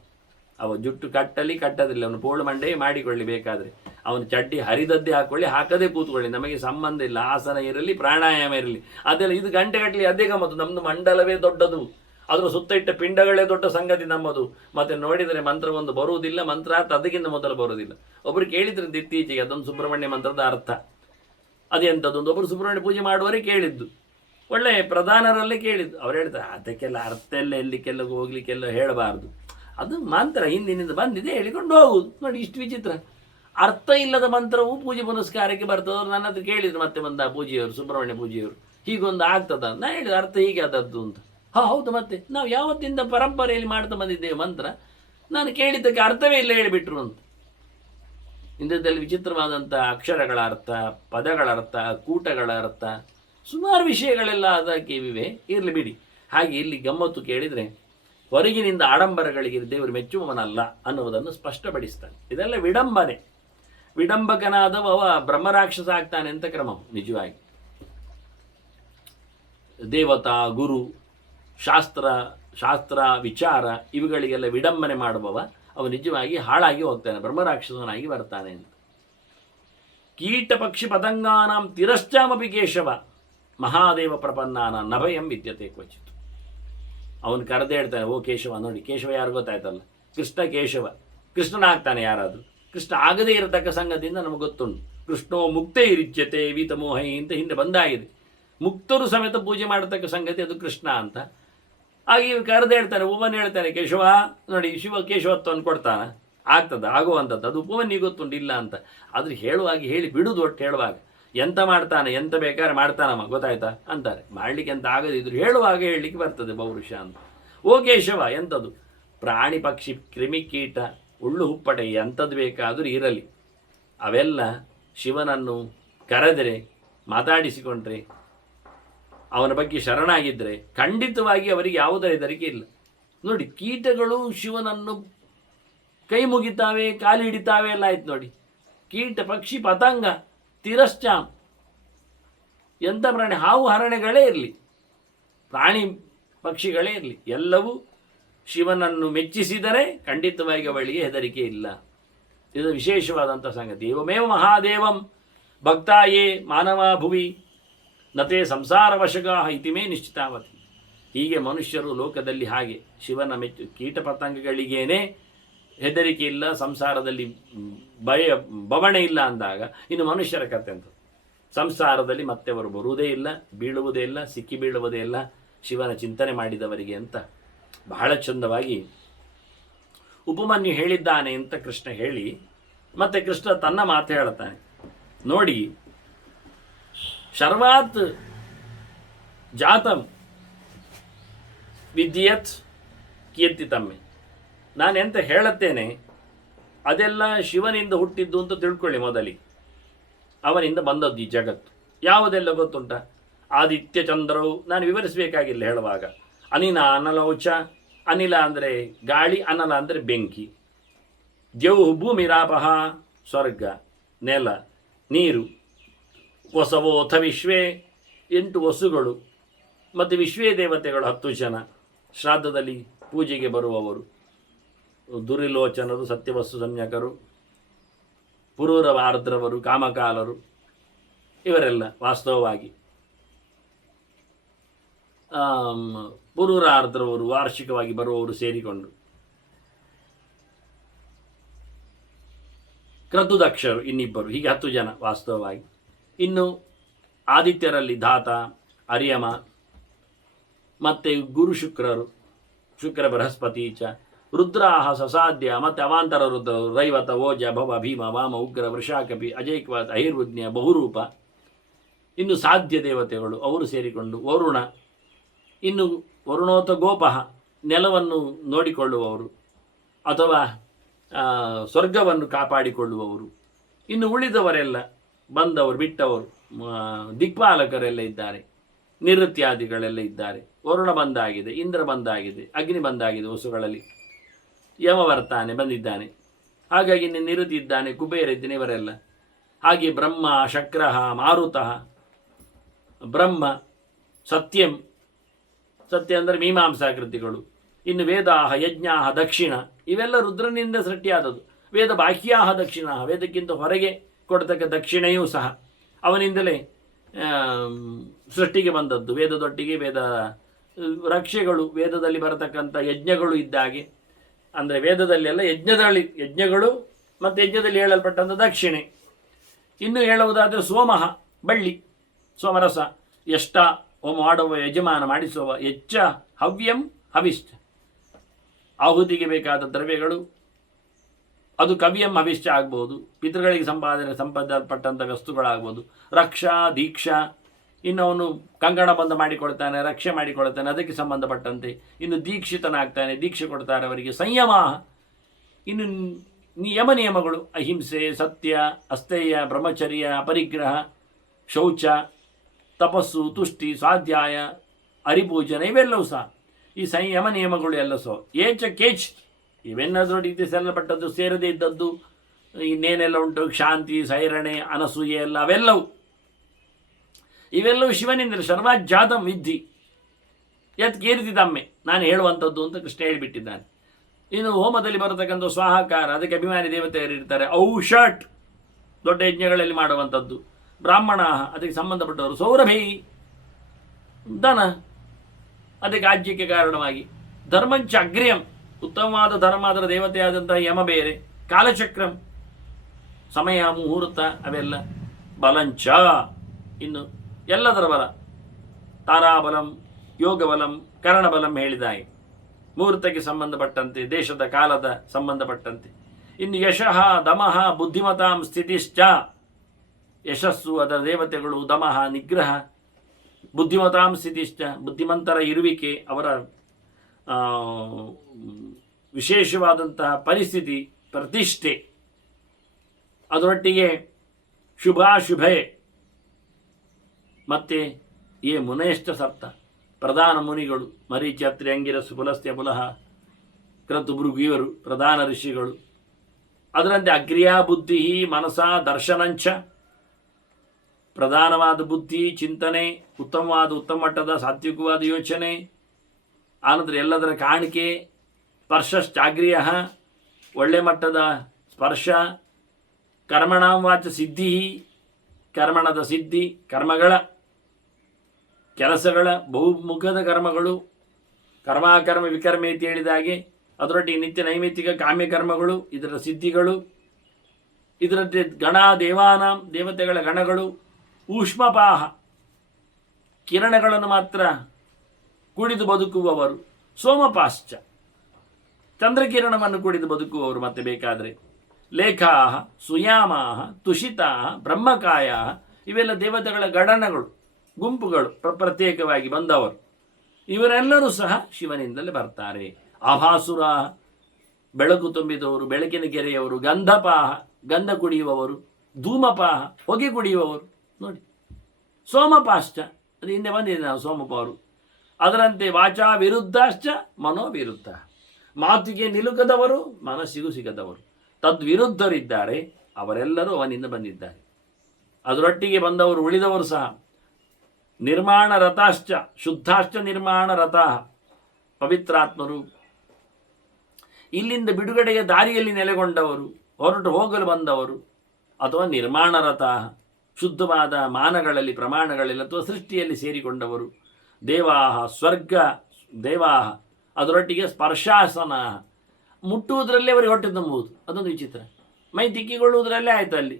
ಅವ ಜುಟ್ಟು ಕಟ್ಟಲಿ ಕಟ್ಟದಿಲ್ಲ, ಅವನು ಪೋಳು ಮಂಡೆ ಮಾಡಿಕೊಳ್ಳಿ, ಬೇಕಾದರೆ ಅವನು ಚಡ್ಡಿ ಹರಿದದ್ದೇ ಹಾಕೊಳ್ಳಿ, ಹಾಕದೇ ಕೂತ್ಕೊಳ್ಳಿ, ನಮಗೆ ಸಂಬಂಧ ಇಲ್ಲ. ಆಸನ ಇರಲಿ, ಪ್ರಾಣಾಯಾಮ ಇರಲಿ, ಅದೆಲ್ಲ ಇದು ಗಂಟೆಗಟ್ಟಲಿ ಅದೇ ಗಮ್ಮತ್ತು. ನಮ್ಮದು ಮಂಡಲವೇ ದೊಡ್ಡದು, ಅದರ ಸುತ್ತ ಇಟ್ಟ ಪಿಂಡಗಳೇ ದೊಡ್ಡ ಸಂಗತಿ ನಮ್ಮದು. ಮತ್ತು ನೋಡಿದರೆ ಮಂತ್ರವೊಂದು ಬರುವುದಿಲ್ಲ, ಮಂತ್ರ ಅದಕ್ಕಿಂತ ಮೊದಲು ಬರುವುದಿಲ್ಲ. ಒಬ್ಬರು ಕೇಳಿದ್ರೆ ಇತ್ತೀಚೆಗೆ ಅದೊಂದು ಸುಬ್ರಹ್ಮಣ್ಯ ಮಂತ್ರದ ಅರ್ಥ ಅದೆಂಥದ್ದೊಂದು ಒಬ್ಬರು ಸುಬ್ರಹ್ಮಣ್ಯ ಪೂಜೆ ಮಾಡುವವರೇ ಕೇಳಿದ್ದು, ಒಳ್ಳೆ ಪ್ರಧಾನರಲ್ಲೇ ಕೇಳಿದ್ದು. ಅವ್ರು ಹೇಳ್ತಾರೆ ಅದಕ್ಕೆಲ್ಲ ಅರ್ಥ ಎಲ್ಲ ಎಲ್ಲಿಕ್ಕೆಲ್ಲ ಹೋಗ್ಲಿಕ್ಕೆಲ್ಲ ಹೇಳಬಾರ್ದು, ಅದು ಮಂತ್ರ ಹಿಂದಿನಿಂದ ಬಂದಿದೆ ಹೇಳಿಕೊಂಡು ಹೋಗುದು. ನೋಡಿ ಇಷ್ಟು ವಿಚಿತ್ರ, ಅರ್ಥ ಇಲ್ಲದ ಮಂತ್ರವು ಪೂಜೆ ಪುನಸ್ಕಾರಕ್ಕೆ ಬರ್ತದವ್ರು ನನ್ನ ಹತ್ರ ಕೇಳಿದ್ರು. ಮತ್ತೆ ಬಂದ ಪೂಜೆಯವರು, ಸುಬ್ರಹ್ಮಣ್ಯ ಪೂಜೆಯವರು, ಹೀಗೊಂದು ಆಗ್ತದ? ನಾನು ಹೇಳಿದ ಅರ್ಥ ಹೀಗೆ ಆದದ್ದು ಅಂತ. ಹೌದು, ಮತ್ತೆ ನಾವು ಯಾವತ್ತಿಂದ ಪರಂಪರೆಯಲ್ಲಿ ಮಾಡ್ತಾ ಬಂದಿದ್ದೇವೆ ಮಂತ್ರ, ನಾನು ಕೇಳಿದ್ದಕ್ಕೆ ಅರ್ಥವೇ ಇಲ್ಲ ಹೇಳಿಬಿಟ್ರು ಅಂತ. ಇಂಥದ್ದಲ್ಲಿ ವಿಚಿತ್ರವಾದಂಥ ಅಕ್ಷರಗಳ ಅರ್ಥ, ಪದಗಳ ಅರ್ಥ, ಕೂಟಗಳ ಅರ್ಥ, ಸುಮಾರು ವಿಷಯಗಳೆಲ್ಲ ಅದಕ್ಕೆ ಇವೆ. ಇರಲಿ ಬಿಡಿ. ಹಾಗೆ ಇಲ್ಲಿ ಗಮ್ಮತ್ತು ಕೇಳಿದರೆ ಹೊರಗಿನಿಂದ ಆಡಂಬರಗಳಿಗೆ ದೇವರು ಮೆಚ್ಚುವವನಲ್ಲ ಅನ್ನುವುದನ್ನು ಸ್ಪಷ್ಟಪಡಿಸ್ತಾನೆ. ಇದೆಲ್ಲ ವಿಡಂಬನೆ. ವಿಡಂಬಕನಾದವ ಅವ ಬ್ರಹ್ಮರಾಕ್ಷಸ ಆಗ್ತಾನೆ ಅಂತ ಕ್ರಮ. ನಿಜವಾಗಿ ದೇವತಾ, ಗುರು, ಶಾಸ್ತ್ರ ವಿಚಾರ ಇವುಗಳಿಗೆಲ್ಲ ವಿಡಂಬನೆ ಮಾಡುವವ ಅವ ನಿಜವಾಗಿ ಹಾಳಾಗಿ ಹೋಗ್ತಾನೆ, ಬ್ರಹ್ಮರಾಕ್ಷಸನಾಗಿ ಬರ್ತಾನೆ ಅಂತ. ಕೀಟ ಪಕ್ಷಿ ಪತಂಗಾನಾಂ ತಿರಶ್ಚಾಮಪಿ ಕೇಶವ ಮಹಾದೇವ ಪ್ರಪನ್ನಾನ ನಭಯಂ ವಿದ್ಯತೆ ಕ್ವಚಿತ್. ಅವನು ಕರೆದೇ ಹೇಳ್ತಾನೆ, ಓ ಕೇಶವ. ನೋಡಿ ಕೇಶವ ಯಾರು ಗೊತ್ತಾಯ್ತಲ್ಲ, ಕೃಷ್ಣ ಕೇಶವ. ಕೃಷ್ಣನಾಗ್ತಾನೆ ಯಾರಾದರೂ. ಕೃಷ್ಣ ಆಗದೇ ಇರತಕ್ಕ ಸಂಗತಿಯಿಂದ ನಮಗೆ ಗೊತ್ತುಂಟು. ಕೃಷ್ಣೋ ಮುಕ್ತೇ ಇರಿಚ್ಯತೆ ವೀತಮೋಹೈ ಅಂತ ಹಿಂದೆ ಬಂದಾಗಿದೆ. ಮುಕ್ತರು ಸಮೇತ ಪೂಜೆ ಮಾಡತಕ್ಕ ಸಂಗತಿ ಅದು ಕೃಷ್ಣ ಅಂತ. ಹಾಗೆ ಕರೆದೇ ಹೇಳ್ತಾನೆ, ಉಪಮನ್ ಹೇಳ್ತಾನೆ, ಕೇಶವ ನೋಡಿ ಶಿವ ಕೇಶವತ್ವವನ್ನು ಕೊಡ್ತಾನೆ, ಆಗ್ತದ ಆಗುವಂಥದ್ದು. ಅದು ಉಪಮನ್ನಿಗೆ ಗೊತ್ತುಂಟು ಇಲ್ಲ ಅಂತ. ಆದ್ರೆ ಹೇಳುವಾಗಿ ಹೇಳಿ ಬಿಡುದು. ಒಟ್ಟು ಹೇಳುವಾಗ ಎಂತ ಮಾಡ್ತಾನೆ, ಎಂತ ಬೇಕಾದ್ರೆ ಮಾಡ್ತಾನಮ್ಮ, ಗೊತ್ತಾಯ್ತಾ ಅಂತಾರೆ. ಮಾಡಲಿಕ್ಕೆ ಎಂತ ಆಗದಿದ್ರು ಹೇಳುವಾಗ ಹೇಳಲಿಕ್ಕೆ ಬರ್ತದೆ ಪೌರುಷ ಅಂತ. ಓ ಕೇಶವ ಎಂಥದ್ದು? ಪ್ರಾಣಿ ಪಕ್ಷಿ ಕ್ರಿಮಿಕೀಟ ಉಳ್ಳು ಹುಪ್ಪಟೆ ಎಂಥದ್ದು ಬೇಕಾದರೂ ಇರಲಿ, ಅವೆಲ್ಲ ಶಿವನನ್ನು ಕರೆದರೆ ಮಾತಾಡಿಸಿಕೊಂಡ್ರೆ ಅವನ ಬಗ್ಗೆ ಶರಣಾಗಿದ್ದರೆ ಖಂಡಿತವಾಗಿ ಅವರಿಗೆ ಯಾವುದರ ಹೆದರಿಕೆ ಇಲ್ಲ. ನೋಡಿ ಕೀಟಗಳು ಶಿವನನ್ನು ಕೈ ಮುಗಿತಾವೆ, ಕಾಲು ಹಿಡಿತಾವೆ ಎಲ್ಲ ಆಯ್ತು ನೋಡಿ. ಕೀಟ ಪಕ್ಷಿ ಪತಂಗ ತಿರಶ್ಚಾಂ, ಎಂಥ ಪ್ರಾಣಿ, ಹಾವು ಹರಣೆಗಳೇ ಇರಲಿ, ಪ್ರಾಣಿ ಪಕ್ಷಿಗಳೇ ಇರಲಿ, ಎಲ್ಲವೂ ಶಿವನನ್ನು ಮೆಚ್ಚಿಸಿದರೆ ಖಂಡಿತವಾಗಿ ಅವಳಿಗೆ ಹೆದರಿಕೆ ಇಲ್ಲ. ಇದು ವಿಶೇಷವಾದಂಥ ಸಂಗತಿ. ಏವಮೇವ ಮಹಾದೇವಂ ಭಕ್ತಾಯೇ ಮಾನವ ಭುವಿ ನತೆ ಸಂಸಾರ ವಶಗಾ ಇತಿಮೇ ನಿಶ್ಚಿತಾವತಿ. ಹೀಗೆ ಮನುಷ್ಯರು ಲೋಕದಲ್ಲಿ ಹಾಗೆ ಶಿವನ ಕೀಟ ಪತಂಗಗಳಿಗೇನೆ ಹೆದರಿಕೆ ಇಲ್ಲ, ಸಂಸಾರದಲ್ಲಿ ಬವಣೆ ಇಲ್ಲ ಅಂದಾಗ ಇನ್ನು ಮನುಷ್ಯರ ಕಥೆ ಅಂತ. ಸಂಸಾರದಲ್ಲಿ ಮತ್ತೆ ಅವರು ಬರುವುದೇ ಇಲ್ಲ, ಬೀಳುವುದೇ ಇಲ್ಲ, ಸಿಕ್ಕಿ ಬೀಳುವುದೇ ಇಲ್ಲ ಶಿವನ ಚಿಂತನೆ ಮಾಡಿದವರಿಗೆ ಅಂತ ಬಹಳ ಚಂದವಾಗಿ ಉಪಮನ್ಯು ಹೇಳಿದ್ದಾನೆ ಅಂತ ಕೃಷ್ಣ ಹೇಳಿ, ಮತ್ತೆ ಕೃಷ್ಣ ತನ್ನ ಮಾತು ಹೇಳ್ತಾನೆ. ನೋಡಿ, ಶರ್ವಾತ್ ಜಾತಂ ವಿದ್ಯತ್ ಕೀರ್ತಿತಮ್ಮೆ. ನಾನೆಂತ ಹೇಳುತ್ತೇನೆ ಅದೆಲ್ಲ ಶಿವನಿಂದ ಹುಟ್ಟಿದ್ದು ಅಂತ ತಿಳ್ಕೊಳ್ಳಿ. ಮೊದಲಿಗೆ ಅವನಿಂದ ಬಂದದ್ದು ಈ ಜಗತ್ತು. ಯಾವುದೆಲ್ಲ ಗೊತ್ತುಂಟ? ಆದಿತ್ಯ ಚಂದ್ರವು, ನಾನು ವಿವರಿಸಬೇಕಾಗಿಲ್ಲ ಹೇಳುವಾಗ. ಅನಿಲ ಅನಲೌಚ, ಅನಿಲ ಅಂದರೆ ಗಾಳಿ, ಅನಲ ಅಂದರೆ ಬೆಂಕಿ. ದ್ಯೌ ಭೂಮಿರಾಪಹ, ಸ್ವರ್ಗ, ನೆಲ, ನೀರು. ವಸವೋಥ ವಿಶ್ವೇ, 8 ವಸುಗಳು, ಮತ್ತು ವಿಶ್ವೇ ದೇವತೆಗಳು 10 ಜನ ಶ್ರಾದ್ದದಲ್ಲಿ ಪೂಜೆಗೆ ಬರುವವರು. ದುರಿಲೋಚನರು, ಸತ್ಯವಸ್ತು ಸಂಜ್ಞಕರು, ಪುರೂರವ ಆರ್ದ್ರವರು, ಕಾಮಕಾಲರು, ಇವರೆಲ್ಲ ವಾಸ್ತವವಾಗಿ ಪುರೂರ ಆರ್ದ್ರವರು ವಾರ್ಷಿಕವಾಗಿ ಬರುವವರು ಸೇರಿಕೊಂಡು, ಕ್ರತುದಕ್ಷರು ಇನ್ನಿಬ್ಬರು, ಹೀಗೆ 10 ಜನ ವಾಸ್ತವವಾಗಿ. ಇನ್ನು ಆದಿತ್ಯರಲ್ಲಿ ಧಾತ, ಅರ್ಯಮ ಮತ್ತು ಗುರು ಶುಕ್ರರು, ಶುಕ್ರ ಬೃಹಸ್ಪತಿ ಚ, ರುದ್ರಾಹ ಸಸಾಧ್ಯ ಮತ್ತು ಅವಾಂತರ ರುದ್ರರು, ರೈವತ, ಓಜ, ಭವ, ಭೀಮ, ವಾಮ, ಉಗ್ರ, ವೃಷಾಕಪಿ, ಅಜೈಕ್ವಾತ, ಅಹಿರ್ವಜ್ಞ, ಬಹುರೂಪ. ಇನ್ನು ಸಾಧ್ಯ ದೇವತೆಗಳು ಅವರು ಸೇರಿಕೊಂಡು ವರುಣ, ಇನ್ನು ವರುಣೋತ ಗೋಪಃ ನೆಲವನ್ನು ನೋಡಿಕೊಳ್ಳುವವರು ಅಥವಾ ಸ್ವರ್ಗವನ್ನು ಕಾಪಾಡಿಕೊಳ್ಳುವವರು. ಇನ್ನು ಉಳಿದವರೆಲ್ಲ ಬಂದವರು ಬಿಟ್ಟವರು, ದಿಕ್ಪಾಲಕರೆಲ್ಲ ಇದ್ದಾರೆ, ನಿವೃತ್ತಿಯಾದಿಗಳೆಲ್ಲ ಇದ್ದಾರೆ. ವರುಣ ಬಂದಾಗಿದೆ, ಇಂದ್ರ ಬಂದಾಗಿದೆ, ಅಗ್ನಿ ಬಂದಾಗಿದೆ, ವಸುಗಳಲ್ಲಿ ಯಮ ಬರ್ತಾನೆ, ಬಂದಿದ್ದಾನೆ. ಹಾಗಾಗಿ ನಿವೃತ್ತಿ ಇದ್ದಾನೆ, ಕುಬೇರ ಇದ್ದಾನೆ, ಇವರೆಲ್ಲ. ಹಾಗೆ ಬ್ರಹ್ಮ, ಶಕ್ರಃ, ಮಾರುತಃ, ಬ್ರಹ್ಮ, ಸತ್ಯಂ, ಸತ್ಯ ಅಂದರೆ ಮೀಮಾಂಸಾಕೃತಿಗಳು. ಇನ್ನು ವೇದಾಹ, ಯಜ್ಞಾಹ, ದಕ್ಷಿಣ, ಇವೆಲ್ಲ ರುದ್ರನಿಂದ ಸೃಷ್ಟಿಯಾದದ್ದು. ವೇದ ಬಾಹ್ಯಾಹ ದಕ್ಷಿಣ, ವೇದಕ್ಕಿಂತ ಹೊರಗೆ ಕೊಡ್ತಕ್ಕ ದಕ್ಷಿಣೆಯೂ ಸಹ ಅವನಿಂದಲೇ ಸೃಷ್ಟಿಗೆ ಬಂದದ್ದು. ವೇದದೊಟ್ಟಿಗೆ ವೇದ ರಕ್ಷೆಗಳು, ವೇದದಲ್ಲಿ ಬರತಕ್ಕಂಥ ಯಜ್ಞಗಳು ಇದ್ದಾಗೆ, ಅಂದರೆ ವೇದದಲ್ಲೆಲ್ಲ ಯಜ್ಞಗಳು ಮತ್ತು ಯಜ್ಞದಲ್ಲಿ ಹೇಳಲ್ಪಟ್ಟಂಥ ದಕ್ಷಿಣೆ. ಇನ್ನು ಹೇಳುವುದಾದರೆ ಸೋಮಃ, ಬಳ್ಳಿ, ಸೋಮರಸ, ಎಷ್ಟ ಹೋಮ ಮಾಡುವ ಯಜಮಾನ ಮಾಡಿಸುವ, ಎಚ್ಚ ಹವ್ಯಂ ಹವಿಷ್ಠ, ಆಹುತಿಗೆ ಬೇಕಾದ ದ್ರವ್ಯಗಳು, ಅದು ಕವ್ಯಂ ಹವಿಷ್ಠ ಆಗ್ಬೋದು, ಪಿತೃಗಳಿಗೆ ಸಂಪಾದಲ್ಪಟ್ಟಂಥ ವಸ್ತುಗಳಾಗ್ಬೋದು. ರಕ್ಷಾ, ದೀಕ್ಷಾ, ಇನ್ನು ಅವನು ಕಂಕಣ ಬಂಧ ಮಾಡಿಕೊಳ್ತಾನೆ, ರಕ್ಷೆ ಮಾಡಿಕೊಳ್ತಾನೆ, ಅದಕ್ಕೆ ಸಂಬಂಧಪಟ್ಟಂತೆ. ಇನ್ನು ದೀಕ್ಷಿತನಾಗ್ತಾನೆ, ದೀಕ್ಷೆ ಕೊಡ್ತಾರೆ ಅವರಿಗೆ. ಸಂಯಮ, ಇನ್ನು ಯಮ ನಿಯಮಗಳು, ಅಹಿಂಸೆ, ಸತ್ಯ, ಅಸ್ತೇಯ, ಬ್ರಹ್ಮಚರ್ಯ, ಅಪರಿಗ್ರಹ, ಶೌಚ, ತಪಸ್ಸು, ತುಷ್ಟಿ, ಸ್ವಾಧ್ಯಾಯ, ಹರಿಪೂಜನೆ, ಇವೆಲ್ಲವೂ ಸಹ ಈ ಸಂಯಮ ನಿಯಮಗಳು ಎಲ್ಲ ಸಹ. ಏಚ ಕೇಚ್, ಇವೆನ್ನದರೊಟ್ಟಿಗೆ ಸೆಲ್ಲಲ್ಪಟ್ಟದ್ದು, ಸೇರದೇ ಇದ್ದದ್ದು ಇನ್ನೇನೆಲ್ಲ ಉಂಟು, ಶಾಂತಿ, ಸೈರಣೆ, ಅನಸೂಯೆ ಎಲ್ಲ, ಇವೆಲ್ಲವೂ ಶಿವನಿಂದ ಸರ್ವಾಜ್ಜಾತಂ ವಿದ್ಧಿ ಯತ್ ಕೀರ್ತಿದಮ್ಮೆ, ನಾನು ಹೇಳುವಂಥದ್ದು ಅಂತ ಕೃಷ್ಣ ಹೇಳಿಬಿಟ್ಟಿದ್ದಾನೆ. ಇನ್ನು ಹೋಮದಲ್ಲಿ ಬರತಕ್ಕಂಥ ಸ್ವಾಹಾಕಾರ, ಅದಕ್ಕೆ ಅಭಿಮಾನಿ ದೇವತೆಯರು ಇರ್ತಾರೆ. ಔಷಟ್, ದೊಡ್ಡ ಯಜ್ಞಗಳಲ್ಲಿ ಮಾಡುವಂಥದ್ದು. ಬ್ರಾಹ್ಮಣ, ಅದಕ್ಕೆ ಸಂಬಂಧಪಟ್ಟವರು. ಸೌರಭೇಯಿ, ದನ, ಅದಕ್ಕೆ ರಾಜ್ಯಕ್ಕೆ ಕಾರಣವಾಗಿ. ಧರ್ಮಂಚ ಅಗ್ರ್ಯಂ, ಉತ್ತಮವಾದ ಧರ್ಮ, ಅದರ ದೇವತೆಯಾದಂತಹ ಯಮ ಬೇರೆ. ಕಾಲಚಕ್ರಂ, ಸಮಯ, ಮುಹೂರ್ತ, ಅವೆಲ್ಲ. ಬಲಂಚ, ಇನ್ನು ಎಲ್ಲದರ ಬಲ, ತಾರಾಬಲಂ, ಯೋಗಬಲಂ, ಕರ್ಣಬಲಂ ಹೇಳಿದಾಗೆ, ಮುಹೂರ್ತಕ್ಕೆ ಸಂಬಂಧಪಟ್ಟಂತೆ, ದೇಶದ ಕಾಲದ ಸಂಬಂಧಪಟ್ಟಂತೆ. ಇನ್ನು ಯಶಃ, ದಮಃ, ಬುದ್ಧಿಮತಾಂ ಸ್ಥಿತಿಶ್ಚ, ಯಶಸ್ಸು ಅದರ ದೇವತೆಗಳು, ದಮಃ ನಿಗ್ರಹ, ಬುದ್ಧಿಮತಾಂ ಸ್ಥಿತಿಶ್ಚ ಬುದ್ಧಿಮಂತರ ಇರುವಿಕೆ, ಅವರ ವಿಶೇಷವಾದಂತಹ ಪರಿಸ್ಥಿತಿ, ಪ್ರತಿಷ್ಠೆ, ಅದರೊಟ್ಟಿಗೆ ಶುಭಾಶುಭೆ. ಮತ್ತು ಏ ಮುನೇಷ್ಟ ಸಪ್ತ, ಪ್ರಧಾನ ಮುನಿಗಳು, ಮರೀಚಿ, ಅತ್ರಿ, ಅಂಗಿರಸ್ಸು, ಪುಲಸ್ತ್ಯ, ಪುಲಹ, ಕ್ರತು, ಭೃಗು, ಇವರು ಪ್ರಧಾನ ಋಷಿಗಳು. ಅದರಂತೆ ಅಗ್ರ್ಯಾ ಬುದ್ಧಿ ಮನಸ ದರ್ಶನಂಚ, ಪ್ರಧಾನವಾದ ಬುದ್ಧಿ, ಚಿಂತನೆ, ಉತ್ತಮ ಮಟ್ಟದ ಸಾತ್ವಿಕವಾದ ಯೋಚನೆ, ಆನಂತರ ಎಲ್ಲದರ ಕಾಣಿಕೆ. ಸ್ಪರ್ಶಶ್ಚಾಗ್ರ್ಯ, ಒಳ್ಳೆ ಮಟ್ಟದ ಸ್ಪರ್ಶ. ಕರ್ಮಣಾಂ ವಾಚ ಸಿದ್ಧಿ, ಕರ್ಮಣದ ಸಿದ್ಧಿ, ಕರ್ಮಗಳ ಕೆಲಸಗಳ ಬಹುಮುಖದ ಕರ್ಮಗಳು, ಕರ್ಮಾಕರ್ಮ ವಿಕರ್ಮ ಅಂತ ಹೇಳಿದಾಗೆ ಅದರೊಟ್ಟಿಗೆ ನಿತ್ಯ ನೈಮಿತ್ತಿಕ ಕಾಮ್ಯ ಕರ್ಮಗಳು, ಇದರ ಸಿದ್ಧಿಗಳು. ಇದರಂತೆ ಗಣ ದೇವಾನಾಂ, ದೇವತೆಗಳ ಗಣಗಳು. ಊಷ್ಮಪಾಹ, ಕಿರಣಗಳನ್ನು ಮಾತ್ರ ಕುಡಿದು ಬದುಕುವವರು. ಸೋಮಪಾಶ್ಚ, ಚಂದ್ರಕಿರಣವನ್ನು ಕುಡಿದು ಬದುಕುವವರು ಮತ್ತೆ ಬೇಕಾದರೆ. ಲೇಖಾಹ, ಸುಯಾಮಾಹ, ತುಷಿತಾಹ, ಬ್ರಹ್ಮಕಾಯ, ಇವೆಲ್ಲ ದೇವತೆಗಳ ಗಣನಗಳು, ಗುಂಪುಗಳು, ಪ್ರತ್ಯೇಕವಾಗಿ ಬಂದವರು. ಇವರೆಲ್ಲರೂ ಸಹ ಶಿವನಿಂದಲೇ ಬರ್ತಾರೆ. ಆಭಾಸುರ, ಬೆಳಕು ತುಂಬಿದವರು, ಬೆಳಕಿನ ಗೆರೆಯವರು. ಗಂಧಪಾಹ, ಗಂಧ ಕುಡಿಯುವವರು. ಧೂಮಪಾಹ, ಹೊಗೆ ಕುಡಿಯುವವರು. ನೋಡಿ, ಸೋಮಪಾಶ್ಚ, ಅದು ಹಿಂದೆ ಬಂದಿದೆ ನಾವು ಸೋಮಪಾವರು. ಅದರಂತೆ ವಾಚಾ ವಿರುದ್ಧಾಶ್ಚ ಮನೋವಿರುದ್ಧ, ಮಾತಿಗೆ ನಿಲುಕದವರು, ಮನಸ್ಸಿಗೂ ಸಿಗದವರು, ತದ್ವಿರುದ್ಧರಿದ್ದಾರೆ. ಅವರೆಲ್ಲರೂ ಅವನಿಂದ ಬಂದಿದ್ದಾರೆ. ಅದರೊಟ್ಟಿಗೆ ಬಂದವರು ಉಳಿದವರು ಸಹ ನಿರ್ಮಾಣ ರಥಾಶ್ಚ ಶುದ್ಧಾಶ್ಚ ನಿರ್ಮಾಣ ರಥಃ ಪವಿತ್ರಾತ್ಮರು, ಇಲ್ಲಿಂದ ಬಿಡುಗಡೆಯ ದಾರಿಯಲ್ಲಿ ನೆಲೆಗೊಂಡವರು, ಹೊರಟು ಹೋಗಲು ಬಂದವರು, ಅಥವಾ ನಿರ್ಮಾಣ ರಥಃ ಶುದ್ಧವಾದ ಮಾನಗಳಲ್ಲಿ ಪ್ರಮಾಣಗಳಲ್ಲಿ ಅಥವಾ ಸೃಷ್ಟಿಯಲ್ಲಿ ಸೇರಿಕೊಂಡವರು, ದೇವಾಹ ಸ್ವರ್ಗ ದೇವಾಹ ಅದರೊಟ್ಟಿಗೆ ಸ್ಪರ್ಶಾಸನ ಮುಟ್ಟುವುದರಲ್ಲೇ ಅವರಿಗೆ ಹೊಟ್ಟೆ ತುಂಬುವುದು, ಅದೊಂದು ವಿಚಿತ್ರ. ಮೈ ತಿಕ್ಕಿಕೊಳ್ಳುವುದರಲ್ಲೇ ಆಯ್ತು ಅಲ್ಲಿ.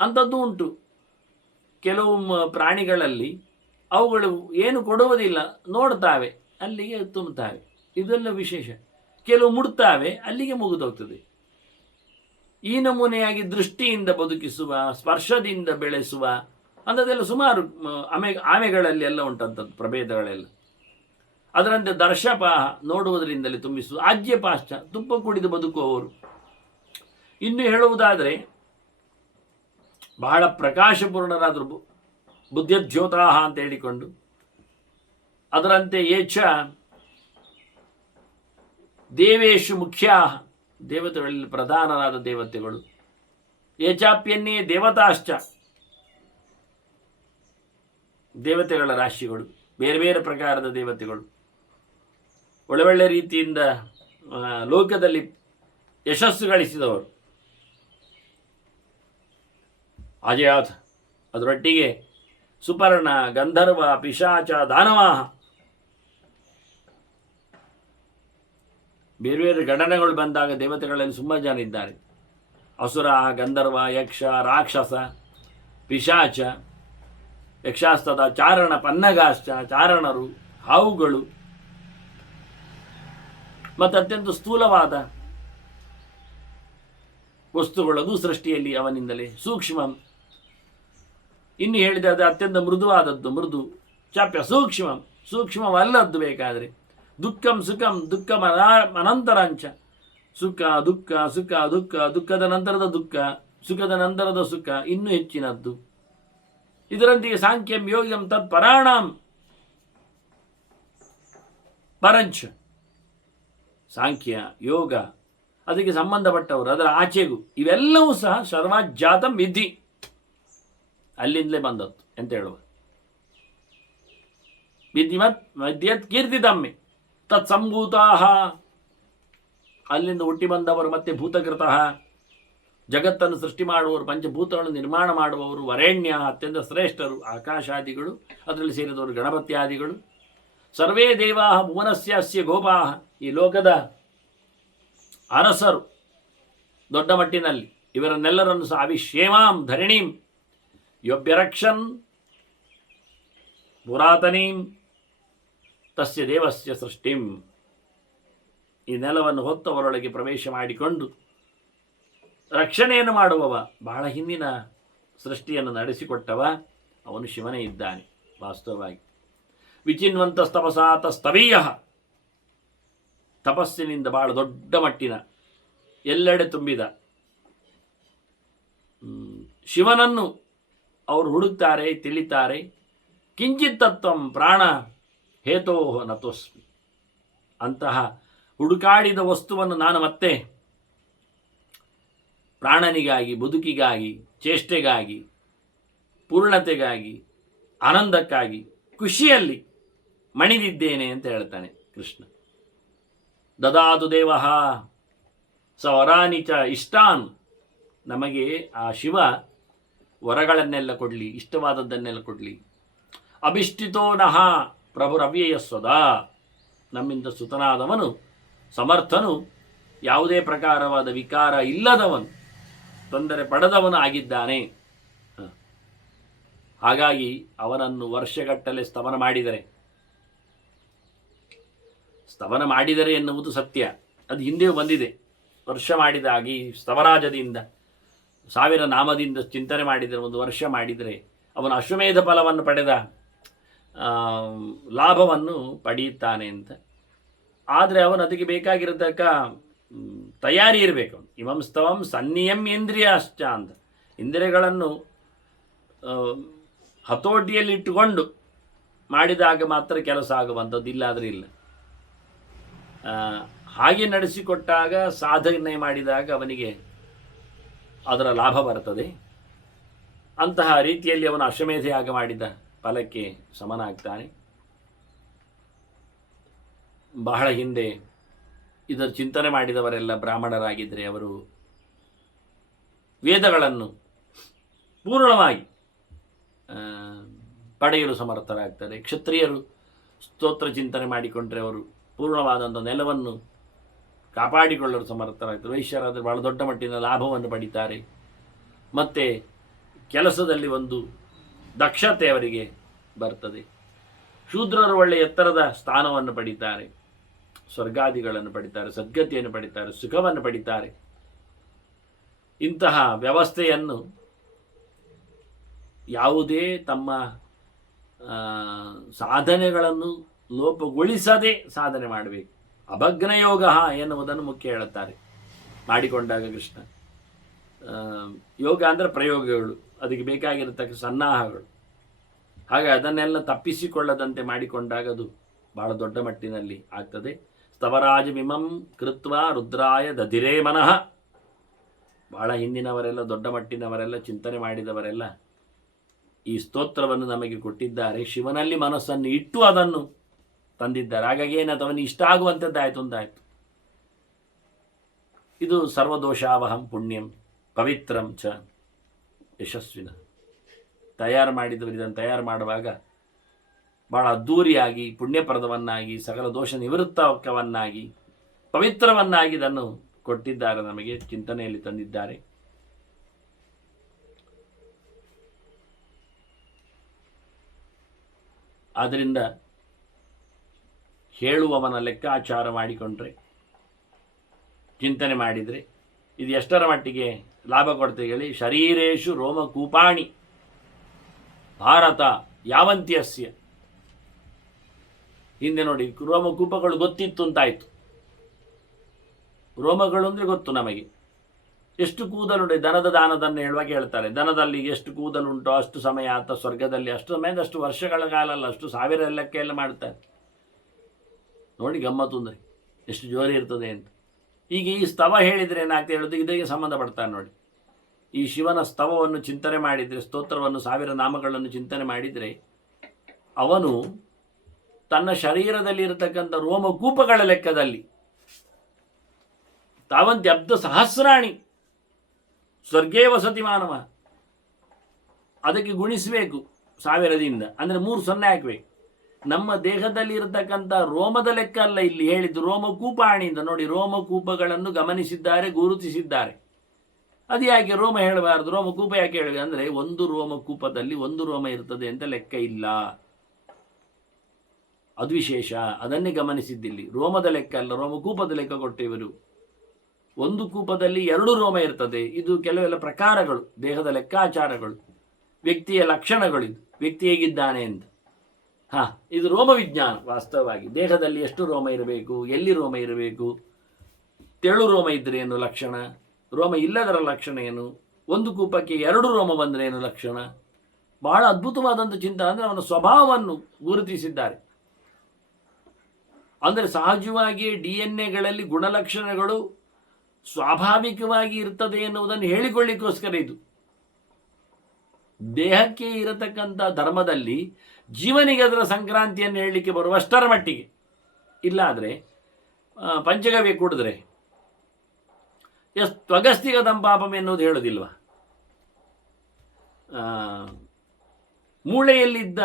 ಅಂಥದ್ದು ಉಂಟು ಕೆಲವು ಪ್ರಾಣಿಗಳಲ್ಲಿ. ಅವುಗಳು ಏನು ಕೊಡುವುದಿಲ್ಲ, ನೋಡ್ತಾವೆ ಅಲ್ಲಿಗೆ ತುಂಬುತ್ತವೆ, ಇದೆಲ್ಲ ವಿಶೇಷ. ಕೆಲವು ಮುಡ್ತಾವೆ ಅಲ್ಲಿಗೆ ಮುಗಿದೋಗ್ತದೆ. ಈ ನಮೂನೆಯಾಗಿ ದೃಷ್ಟಿಯಿಂದ ಬದುಕಿಸುವ, ಸ್ಪರ್ಶದಿಂದ ಬೆಳೆಸುವ ಅಂಥದ್ದೆಲ್ಲ ಸುಮಾರು ಆಮೆಗಳಲ್ಲಿ ಎಲ್ಲ ಉಂಟಂಥದ್ದು ಪ್ರಭೇದಗಳೆಲ್ಲ. ಅದರಂತೆ ದರ್ಶಪಾಹ ನೋಡುವುದರಿಂದಲೇ ತುಂಬಿಸುವ, ಆಜ್ಯಪಾಶ್ಚ ತುಪ್ಪ ಕುಡಿದು ಬದುಕುವವರು. ಇನ್ನು ಹೇಳುವುದಾದರೆ ಬಹಳ ಪ್ರಕಾಶಪೂರ್ಣರಾದರು ಬುದ್ಧದ್ಯೋತಾಹ ಅಂತ ಹೇಳಿಕೊಂಡು, ಅದರಂತೆ ಏಚ ದೇವೇಶು ಮುಖ್ಯ ದೇವತೆಗಳಲ್ಲಿ ಪ್ರಧಾನರಾದ ದೇವತೆಗಳು, ಏಚಾಪ್ಯನ್ನೇ ದೇವತಾಶ್ಚ ದೇವತೆಗಳ ರಾಶಿಗಳು, ಬೇರೆ ಬೇರೆ ಪ್ರಕಾರದ ದೇವತೆಗಳು, ಒಳ್ಳೆ ರೀತಿಯಿಂದ ಲೋಕದಲ್ಲಿ ಯಶಸ್ಸು ಗಳಿಸಿದವರು. ಅಜಯಾತ್ ಅದರೊಟ್ಟಿಗೆ ಸುಪರ್ಣ ಗಂಧರ್ವ ಪಿಶಾಚ ದಾನವಾಹ ಬೇರೆ ಬೇರೆ ಘಟನೆಗಳು ಬಂದಾಗ ದೇವತೆಗಳಲ್ಲಿ ತುಂಬ ಜನ ಇದ್ದಾರೆ. ಅಸುರ, ಗಂಧರ್ವ, ಯಕ್ಷ, ರಾಕ್ಷಸ, ಪಿಶಾಚ, ಯಕ್ಷಾಸ್ತದ ಚಾರಣ, ಪನ್ನಗಾಶ್ಚ ಚಾರಣರು, ಹಾವುಗಳು, ಮತ್ತು ಅತ್ಯಂತ ಸ್ಥೂಲವಾದ ವಸ್ತುಗಳದು ಸೃಷ್ಟಿಯಲ್ಲಿ ಅವನಿಂದಲೇ. ಸೂಕ್ಷ್ಮ ಇನ್ನು ಹೇಳಿದ ಅತ್ಯಂತ ಮೃದುವಾದದ್ದು, ಮೃದು ಚಾಪ್ಯ ಸೂಕ್ಷ್ಮ ಸೂಕ್ಷ್ಮವಲ್ಲದ್ದು ಬೇಕಾದರೆ. ದುಃಖಂ ಸುಖಂ ದುಃಖಂ ಅನಂತರಂಚ ಸುಖ ದುಃಖ ಸುಖ ದುಃಖ ದುಃಖದ ನಂತರದ ದುಃಖ, ಸುಖದ ನಂತರದ ಸುಖ ಇನ್ನೂ ಹೆಚ್ಚಿನದ್ದು. ಇದರಂತೆಯೇ ಸಾಂಖ್ಯಂ ಯೋಗ್ಯಂ ತತ್ ಪರಾಣಾಂ ಪರಂಚ ಸಾಂಖ್ಯ ಯೋಗ ಅದಕ್ಕೆ ಸಂಬಂಧಪಟ್ಟವರು, ಅದರ ಆಚೆಗೂ ಇವೆಲ್ಲವೂ ಸಹ ಸರ್ವಾಜ್ಜಾತಂ ವಿಧಿ ಅಲ್ಲಿಂದಲೇ ಬಂದದ್ದು ಅಂತ ಹೇಳುವ. ವಿಧಿಮತ್ ಮದ್ಯತ್ ಕೀರ್ತಿದಮ್ಮೆ ತತ್ ಸಂಭೂತಾಹ ಅಲ್ಲಿಂದ ಹುಟ್ಟಿ ಬಂದವರು. ಮತ್ತೆ ಭೂತಕೃತಃ ಜಗತ್ತನ್ನು ಸೃಷ್ಟಿ ಮಾಡುವವರು, ಪಂಚಭೂತಗಳನ್ನು ನಿರ್ಮಾಣ ಮಾಡುವವರು, ವರೇಣ್ಯ ಅತ್ಯಂತ ಶ್ರೇಷ್ಠರು, ಆಕಾಶಾದಿಗಳು ಅದರಲ್ಲಿ ಸೇರಿದವರು, ಗಣಪತ್ಯಾದಿಗಳು, ಸರ್ವೇ ದೇವಾ ಭುವನಸ್ಯಾಸ್ಯ ಗೋಪಾಹ ಈ ಲೋಕದ ಅರಸರು ದೊಡ್ಡ ಮಟ್ಟಿನಲ್ಲಿ. ಇವರನ್ನೆಲ್ಲರನ್ನು ಸಹ ಅವಿಶ್ಯೇಮಾಂ ಧರಿಣೀಂ ಯೋಭ್ಯರಕ್ಷನ್ ಪುರಾತನೀಂ ತಸ್ಯ ದೇವಸ್ಯ ಸೃಷ್ಟಿಂ ಈ ನೆಲವನ್ನು ಹೊತ್ತವರೊಳಗೆ ಪ್ರವೇಶ ಮಾಡಿಕೊಂಡು ರಕ್ಷಣೆಯನ್ನು ಮಾಡುವವ, ಬಹಳ ಹಿಂದಿನ ಸೃಷ್ಟಿಯನ್ನು ನಡೆಸಿಕೊಟ್ಟವ ಅವನು ಶಿವನೇ ಇದ್ದಾನೆ ವಾಸ್ತವವಾಗಿ. ವಿಚಿನ್ವಂತಸ್ತಪಸಾ ತಸ್ತವೀಯ ತಪಸ್ಸಿನಿಂದ ಬಹಳ ದೊಡ್ಡ ಮಟ್ಟಿನ ಎಲ್ಲೆಡೆ ತುಂಬಿದ ಶಿವನನ್ನು ಅವರು ಹುಡುಕ್ತಾರೆ, ತಿಳಿತಾರೆ. ಕಿಂಚಿತ್ ತತ್ವಂ ಪ್ರಾಣ ಹೇತೋ ನತೋಸ್ಮಿ ಅಂತಹ ಹುಡುಕಾಡಿದ ವಸ್ತುವನ್ನು ನಾನು ಮತ್ತೆ ಪ್ರಾಣನಿಗಾಗಿ, ಬದುಕಿಗಾಗಿ, ಚೇಷ್ಟೆಗಾಗಿ, ಪೂರ್ಣತೆಗಾಗಿ, ಆನಂದಕ್ಕಾಗಿ, ಖುಷಿಯಲ್ಲಿ ಮಣಿದಿದ್ದೇನೆ ಅಂತ ಹೇಳ್ತಾನೆ ಕೃಷ್ಣ. ದದಾತು ದೇವಃ ಸ ವರಾನಿ ಚ ಇಷ್ಟಾನ್ ನಮಗೆ ಆ ಶಿವ ವರಗಳನ್ನೆಲ್ಲ ಕೊಡಲಿ, ಇಷ್ಟವಾದದ್ದನ್ನೆಲ್ಲ ಕೊಡಲಿ. ಅಭಿಷ್ಟಿತೋ ನಃ ಪ್ರಭುರವ್ಯಯ ಸ್ವದಾ ನಮ್ಮಿಂದ ಸುತನಾದವನು, ಸಮರ್ಥನು, ಯಾವುದೇ ಪ್ರಕಾರವಾದ ವಿಕಾರ ಇಲ್ಲದವನು, ತೊಂದರೆ ಪಡೆದವನು ಆಗಿದ್ದಾನೆ. ಹಾಗಾಗಿ ಅವನನ್ನು ವರ್ಷಗಟ್ಟಲೆ ಸ್ತವನ ಮಾಡಿದರೆ ಎನ್ನುವುದು ಸತ್ಯ. ಅದು ಹಿಂದೆಯೂ ಬಂದಿದೆ. ವರ್ಷ ಮಾಡಿದಾಗಿ ಸ್ತವರಾಜದಿಂದ 1000 ನಾಮದಿಂದ ಚಿಂತನೆ ಮಾಡಿದರೆ, ಒಂದು ವರ್ಷ ಮಾಡಿದರೆ ಅವನು ಅಶ್ವಮೇಧ ಫಲವನ್ನು ಪಡೆದ ಲಾಭವನ್ನು ಪಡೆಯುತ್ತಾನೆ ಅಂತ. ಆದರೆ ಅವನು ಅದಕ್ಕೆ ಬೇಕಾಗಿರತಕ್ಕ ತಯಾರಿ ಇರಬೇಕು. ಇಮಂ ಸ್ತವಂ ಸನ್ನಿಯಂ ಇಂದ್ರಿಯಾಶ್ಚ ಅಂತ, ಇಂದ್ರಿಯಗಳನ್ನು ಹತೋಟಿಯಲ್ಲಿಟ್ಟುಕೊಂಡು ಮಾಡಿದಾಗ ಮಾತ್ರ ಕೆಲಸ ಆಗುವಂಥದ್ದು, ಇಲ್ಲಾದರೆ ಇಲ್ಲ. ಹಾಗೆ ನಡೆಸಿಕೊಟ್ಟಾಗ, ಸಾಧನೆ ಮಾಡಿದಾಗ ಅವನಿಗೆ ಅದರ ಲಾಭ ಬರ್ತದೆ. ಅಂತಹ ರೀತಿಯಲ್ಲಿ ಅವನು ಅಶ್ವಮೇಧ ಯಾಗ ಮಾಡಿದ ಫಲಕ್ಕೆ ಸಮನಾಗ್ತಾನೆ. ಬಹಳ ಹಿಂದೆ ಇದರ ಚಿಂತನೆ ಮಾಡಿದವರೆಲ್ಲ ಬ್ರಾಹ್ಮಣರಾಗಿದ್ದರೆ ಅವರು ವೇದಗಳನ್ನು ಪೂರ್ಣವಾಗಿ ಪಡೆಯಲು ಸಮರ್ಥರಾಗ್ತಾರೆ. ಕ್ಷತ್ರಿಯರು ಸ್ತೋತ್ರ ಚಿಂತನೆ ಮಾಡಿಕೊಂಡ್ರೆ ಅವರು ಪೂರ್ಣವಾದಂಥ ನೆಲವನ್ನು ಕಾಪಾಡಿಕೊಳ್ಳಲು ಸಮರ್ಥರಾಗ್ತಾರೆ. ವೈಶ್ಯರಾದರೆ ಬಹಳ ದೊಡ್ಡ ಮಟ್ಟಿನ ಲಾಭವನ್ನು ಪಡಿತಾರೆ. ಮತ್ತು ಕೆಲಸದಲ್ಲಿ ಒಂದು ದಕ್ಷತೆ ಅವರಿಗೆ ಬರ್ತದೆ. ಶೂದ್ರರು ಒಳ್ಳೆಯ ಎತ್ತರದ ಸ್ಥಾನವನ್ನು ಪಡಿತಾರೆ, ಸ್ವರ್ಗಾದಿಗಳನ್ನು ಪಡಿತಾರೆ, ಸದ್ಗತಿಯನ್ನು ಪಡಿತಾರೆ, ಸುಖವನ್ನು ಪಡಿತಾರೆ. ಇಂತಹ ವ್ಯವಸ್ಥೆಯನ್ನು ಯಾವುದೇ ತಮ್ಮ ಸಾಧನೆಗಳನ್ನು ಲೋಪಗೊಳಿಸದೆ ಸಾಧನೆ ಮಾಡಬೇಕು. ಅಭಗ್ನಯೋಗ ಎನ್ನುವುದನ್ನು ಮುಖ್ಯ ಹೇಳುತ್ತಾರೆ ಮಾಡಿಕೊಂಡಾಗ ಕೃಷ್ಣ. ಯೋಗ ಅಂದರೆ ಪ್ರಯೋಗಗಳು, ಅದಕ್ಕೆ ಬೇಕಾಗಿರತಕ್ಕ ಸನ್ನಾಹಗಳು. ಹಾಗೆ ಅದನ್ನೆಲ್ಲ ತಪ್ಪಿಸಿಕೊಳ್ಳದಂತೆ ಮಾಡಿಕೊಂಡಾಗ ಅದು ಬಹಳ ದೊಡ್ಡ ಮಟ್ಟಿನಲ್ಲಿ ಆಗ್ತದೆ. ಸ್ತವರಾಜಮಿಮಂ ಕೃತ್ವ ರುದ್ರಾಯ ದಧಿರೇ ಮನಃ. ಬಹಳ ಹಿಂದಿನವರೆಲ್ಲ, ದೊಡ್ಡ ಮಟ್ಟಿನವರೆಲ್ಲ, ಚಿಂತನೆ ಮಾಡಿದವರೆಲ್ಲ ಈ ಸ್ತೋತ್ರವನ್ನು ನಮಗೆ ಕೊಟ್ಟಿದ್ದಾರೆ. ಶಿವನಲ್ಲಿ ಮನಸ್ಸನ್ನು ಇಟ್ಟು ಅದನ್ನು ತಂದಿದ್ದಾರೆ. ಹಾಗಾಗಿ ಏನಾಯ್ತು, ಅವನಿಗೆ ಇಷ್ಟ ಆಗುವಂಥದ್ದಾಯಿತು ಅಂತಾಯಿತು. ಇದು ಸರ್ವದೋಷಾವಹಂ ಪುಣ್ಯಂ ಪವಿತ್ರಂ ಚ ಯಶಸ್ವಿನ. ತಯಾರು ಮಾಡಿದವರು ಇದನ್ನು ತಯಾರು ಮಾಡುವಾಗ ಭಾಳ ಅದ್ಧೂರಿಯಾಗಿ, ಪುಣ್ಯಪ್ರದವನ್ನಾಗಿ, ಸಕಲ ದೋಷ ನಿವೃತ್ತವನ್ನಾಗಿ, ಪವಿತ್ರವನ್ನಾಗಿ ಇದನ್ನು ಕೊಟ್ಟಿದ್ದಾರೆ, ನಮಗೆ ಚಿಂತನೆಯಲ್ಲಿ ತಂದಿದ್ದಾರೆ. ಆದ್ದರಿಂದ ಹೇಳುವವನ ಲೆಕ್ಕಾಚಾರ ಮಾಡಿಕೊಂಡ್ರೆ, ಚಿಂತನೆ ಮಾಡಿದರೆ ಇದು ಎಷ್ಟರ ಮಟ್ಟಿಗೆ ಲಾಭ ಕೊಡ್ತೇವೆ ಹೇಳಿ. ಶರೀರೇಶು ರೋಮಕೂಪಾಣಿ ಭಾರತ ಯಾವಂತ್ಯಸ್ಯ. ಹಿಂದೆ ನೋಡಿ, ರೋಮಕೂಪಗಳು ಗೊತ್ತಿತ್ತು ಅಂತಾಯಿತು. ರೋಮಗಳು ಅಂದರೆ ಗೊತ್ತು ನಮಗೆ. ಎಷ್ಟು ಕೂದಲುಂಟು, ದನದ ದಾನದನ್ನು ಹೇಳುವಾಗ ಹೇಳ್ತಾರೆ, ದನದಲ್ಲಿ ಎಷ್ಟು ಕೂದಲುಂಟೋ ಅಷ್ಟು ಸಮಯ ಆತ ಸ್ವರ್ಗದಲ್ಲಿ, ಅಷ್ಟು ಸಮಯದ ಅಷ್ಟು ವರ್ಷಗಳ ಕಾಲ ಅಲ್ಲ, ಅಷ್ಟು ಸಾವಿರ ಲೆಕ್ಕ ಎಲ್ಲ ಮಾಡ್ತಾರೆ. ನೋಡಿ ಗಮ್ಮತ್ತು ಅಂದರೆ ಎಷ್ಟು ಜೋರಿ ಇರ್ತದೆ ಅಂತ. ಈಗ ಈ ಸ್ತವ ಹೇಳಿದರೆ ಏನಾಗ್ತದೆ ಹೇಳೋದು, ಇದಕ್ಕೆ ಸಂಬಂಧಪಡ್ತಾರೆ ನೋಡಿ. ಈ ಶಿವನ ಸ್ತವವನ್ನು ಚಿಂತನೆ ಮಾಡಿದರೆ, ಸ್ತೋತ್ರವನ್ನು, 1000 ನಾಮಗಳನ್ನು ಚಿಂತನೆ ಮಾಡಿದರೆ, ಅವನು ತನ್ನ ಶರೀರದಲ್ಲಿ ಇರತಕ್ಕಂಥ ರೋಮಕೂಪಗಳ ಲೆಕ್ಕದಲ್ಲಿ ತಾವಂತೆ ಅಬ್ಧ ಸಹಸ್ರಾಣಿ ಸ್ವರ್ಗೇ ವಸತಿ ಮಾನವ, ಅದಕ್ಕೆ ಗುಣಿಸಬೇಕು 1000ದಿಂದ, ಅಂದರೆ 3 0 ಹಾಕಬೇಕು. ನಮ್ಮ ದೇಹದಲ್ಲಿ ಇರತಕ್ಕಂಥ ರೋಮದ ಲೆಕ್ಕ ಅಲ್ಲ ಇಲ್ಲಿ ಹೇಳಿದ್ದು, ರೋಮಕೂಪಾಣಿಯಿಂದ. ನೋಡಿ, ರೋಮಕೂಪಗಳನ್ನು ಗಮನಿಸಿದ್ದಾರೆ, ಗುರುತಿಸಿದ್ದಾರೆ. ಅದು ಯಾಕೆ ರೋಮ ಹೇಳಬಾರದು, ರೋಮಕೂಪ ಯಾಕೆ ಹೇಳಬೇಕು ಅಂದರೆ, ಒಂದು ರೋಮಕೂಪದಲ್ಲಿ 1 ರೋಮ ಇರ್ತದೆ ಅಂತ ಲೆಕ್ಕ ಇಲ್ಲ, ಅದು ವಿಶೇಷ. ಅದನ್ನೇ ಗಮನಿಸಿದ್ದಿಲ್ಲಿ. ರೋಮದ ಲೆಕ್ಕ ಅಲ್ಲ, ರೋಮಕೂಪದ ಲೆಕ್ಕ ಕೊಟ್ಟಿವರು. ಒಂದು ಕೂಪದಲ್ಲಿ 2 ರೋಮ ಇರ್ತದೆ. ಇದು ಕೆಲವೆಲ್ಲ ಪ್ರಕಾರಗಳು, ದೇಹದ ಲೆಕ್ಕಾಚಾರಗಳು, ವ್ಯಕ್ತಿಯ ಲಕ್ಷಣಗಳು. ಇದು ವ್ಯಕ್ತಿ ಹೇಗಿದ್ದಾನೆ ಅಂತ. ಇದು ರೋಮ ವಿಜ್ಞಾನ. ವಾಸ್ತವವಾಗಿ ದೇಹದಲ್ಲಿ ಎಷ್ಟು ರೋಮ ಇರಬೇಕು, ಎಲ್ಲಿ ರೋಮ ಇರಬೇಕು, ತೆಳು ರೋಮ ಇದ್ದರೆ ಏನು ಲಕ್ಷಣ, ರೋಮ ಇಲ್ಲದರ ಲಕ್ಷಣ ಏನು, ಒಂದು ಕೂಪಕ್ಕೆ 2 ರೋಮ ಬಂದರೆ ಏನು ಲಕ್ಷಣ. ಬಹಳ ಅದ್ಭುತವಾದಂಥ ಚಿಂತನೆ. ಅಂದರೆ ಅವನ ಸ್ವಭಾವವನ್ನು ಗುರುತಿಸಿದ್ದಾರೆ. ಅಂದರೆ ಸಹಜವಾಗಿ DNA ಗುಣಲಕ್ಷಣಗಳು ಸ್ವಾಭಾವಿಕವಾಗಿ ಇರ್ತದೆ ಎನ್ನುವುದನ್ನು ಹೇಳಿಕೊಳ್ಳಿಕ್ಕೋಸ್ಕರ ಇದು. ದೇಹಕ್ಕೆ ಇರತಕ್ಕಂಥ ಧರ್ಮದಲ್ಲಿ ಜೀವನಿಗೆ ಅದರ ಸಂಕ್ರಾಂತಿಯನ್ನು ಹೇಳಲಿಕ್ಕೆ ಬರುವಷ್ಟರ ಮಟ್ಟಿಗೆ. ಇಲ್ಲಾದರೆ ಪಂಚಗವ್ಯ ಕುಡಿದ್ರೆ ತ್ವಗಸ್ತಿಗತಂ ಪಾಪಂ ಎನ್ನುವುದು ಹೇಳೋದಿಲ್ವ. ಮೂಳೆಯಲ್ಲಿದ್ದ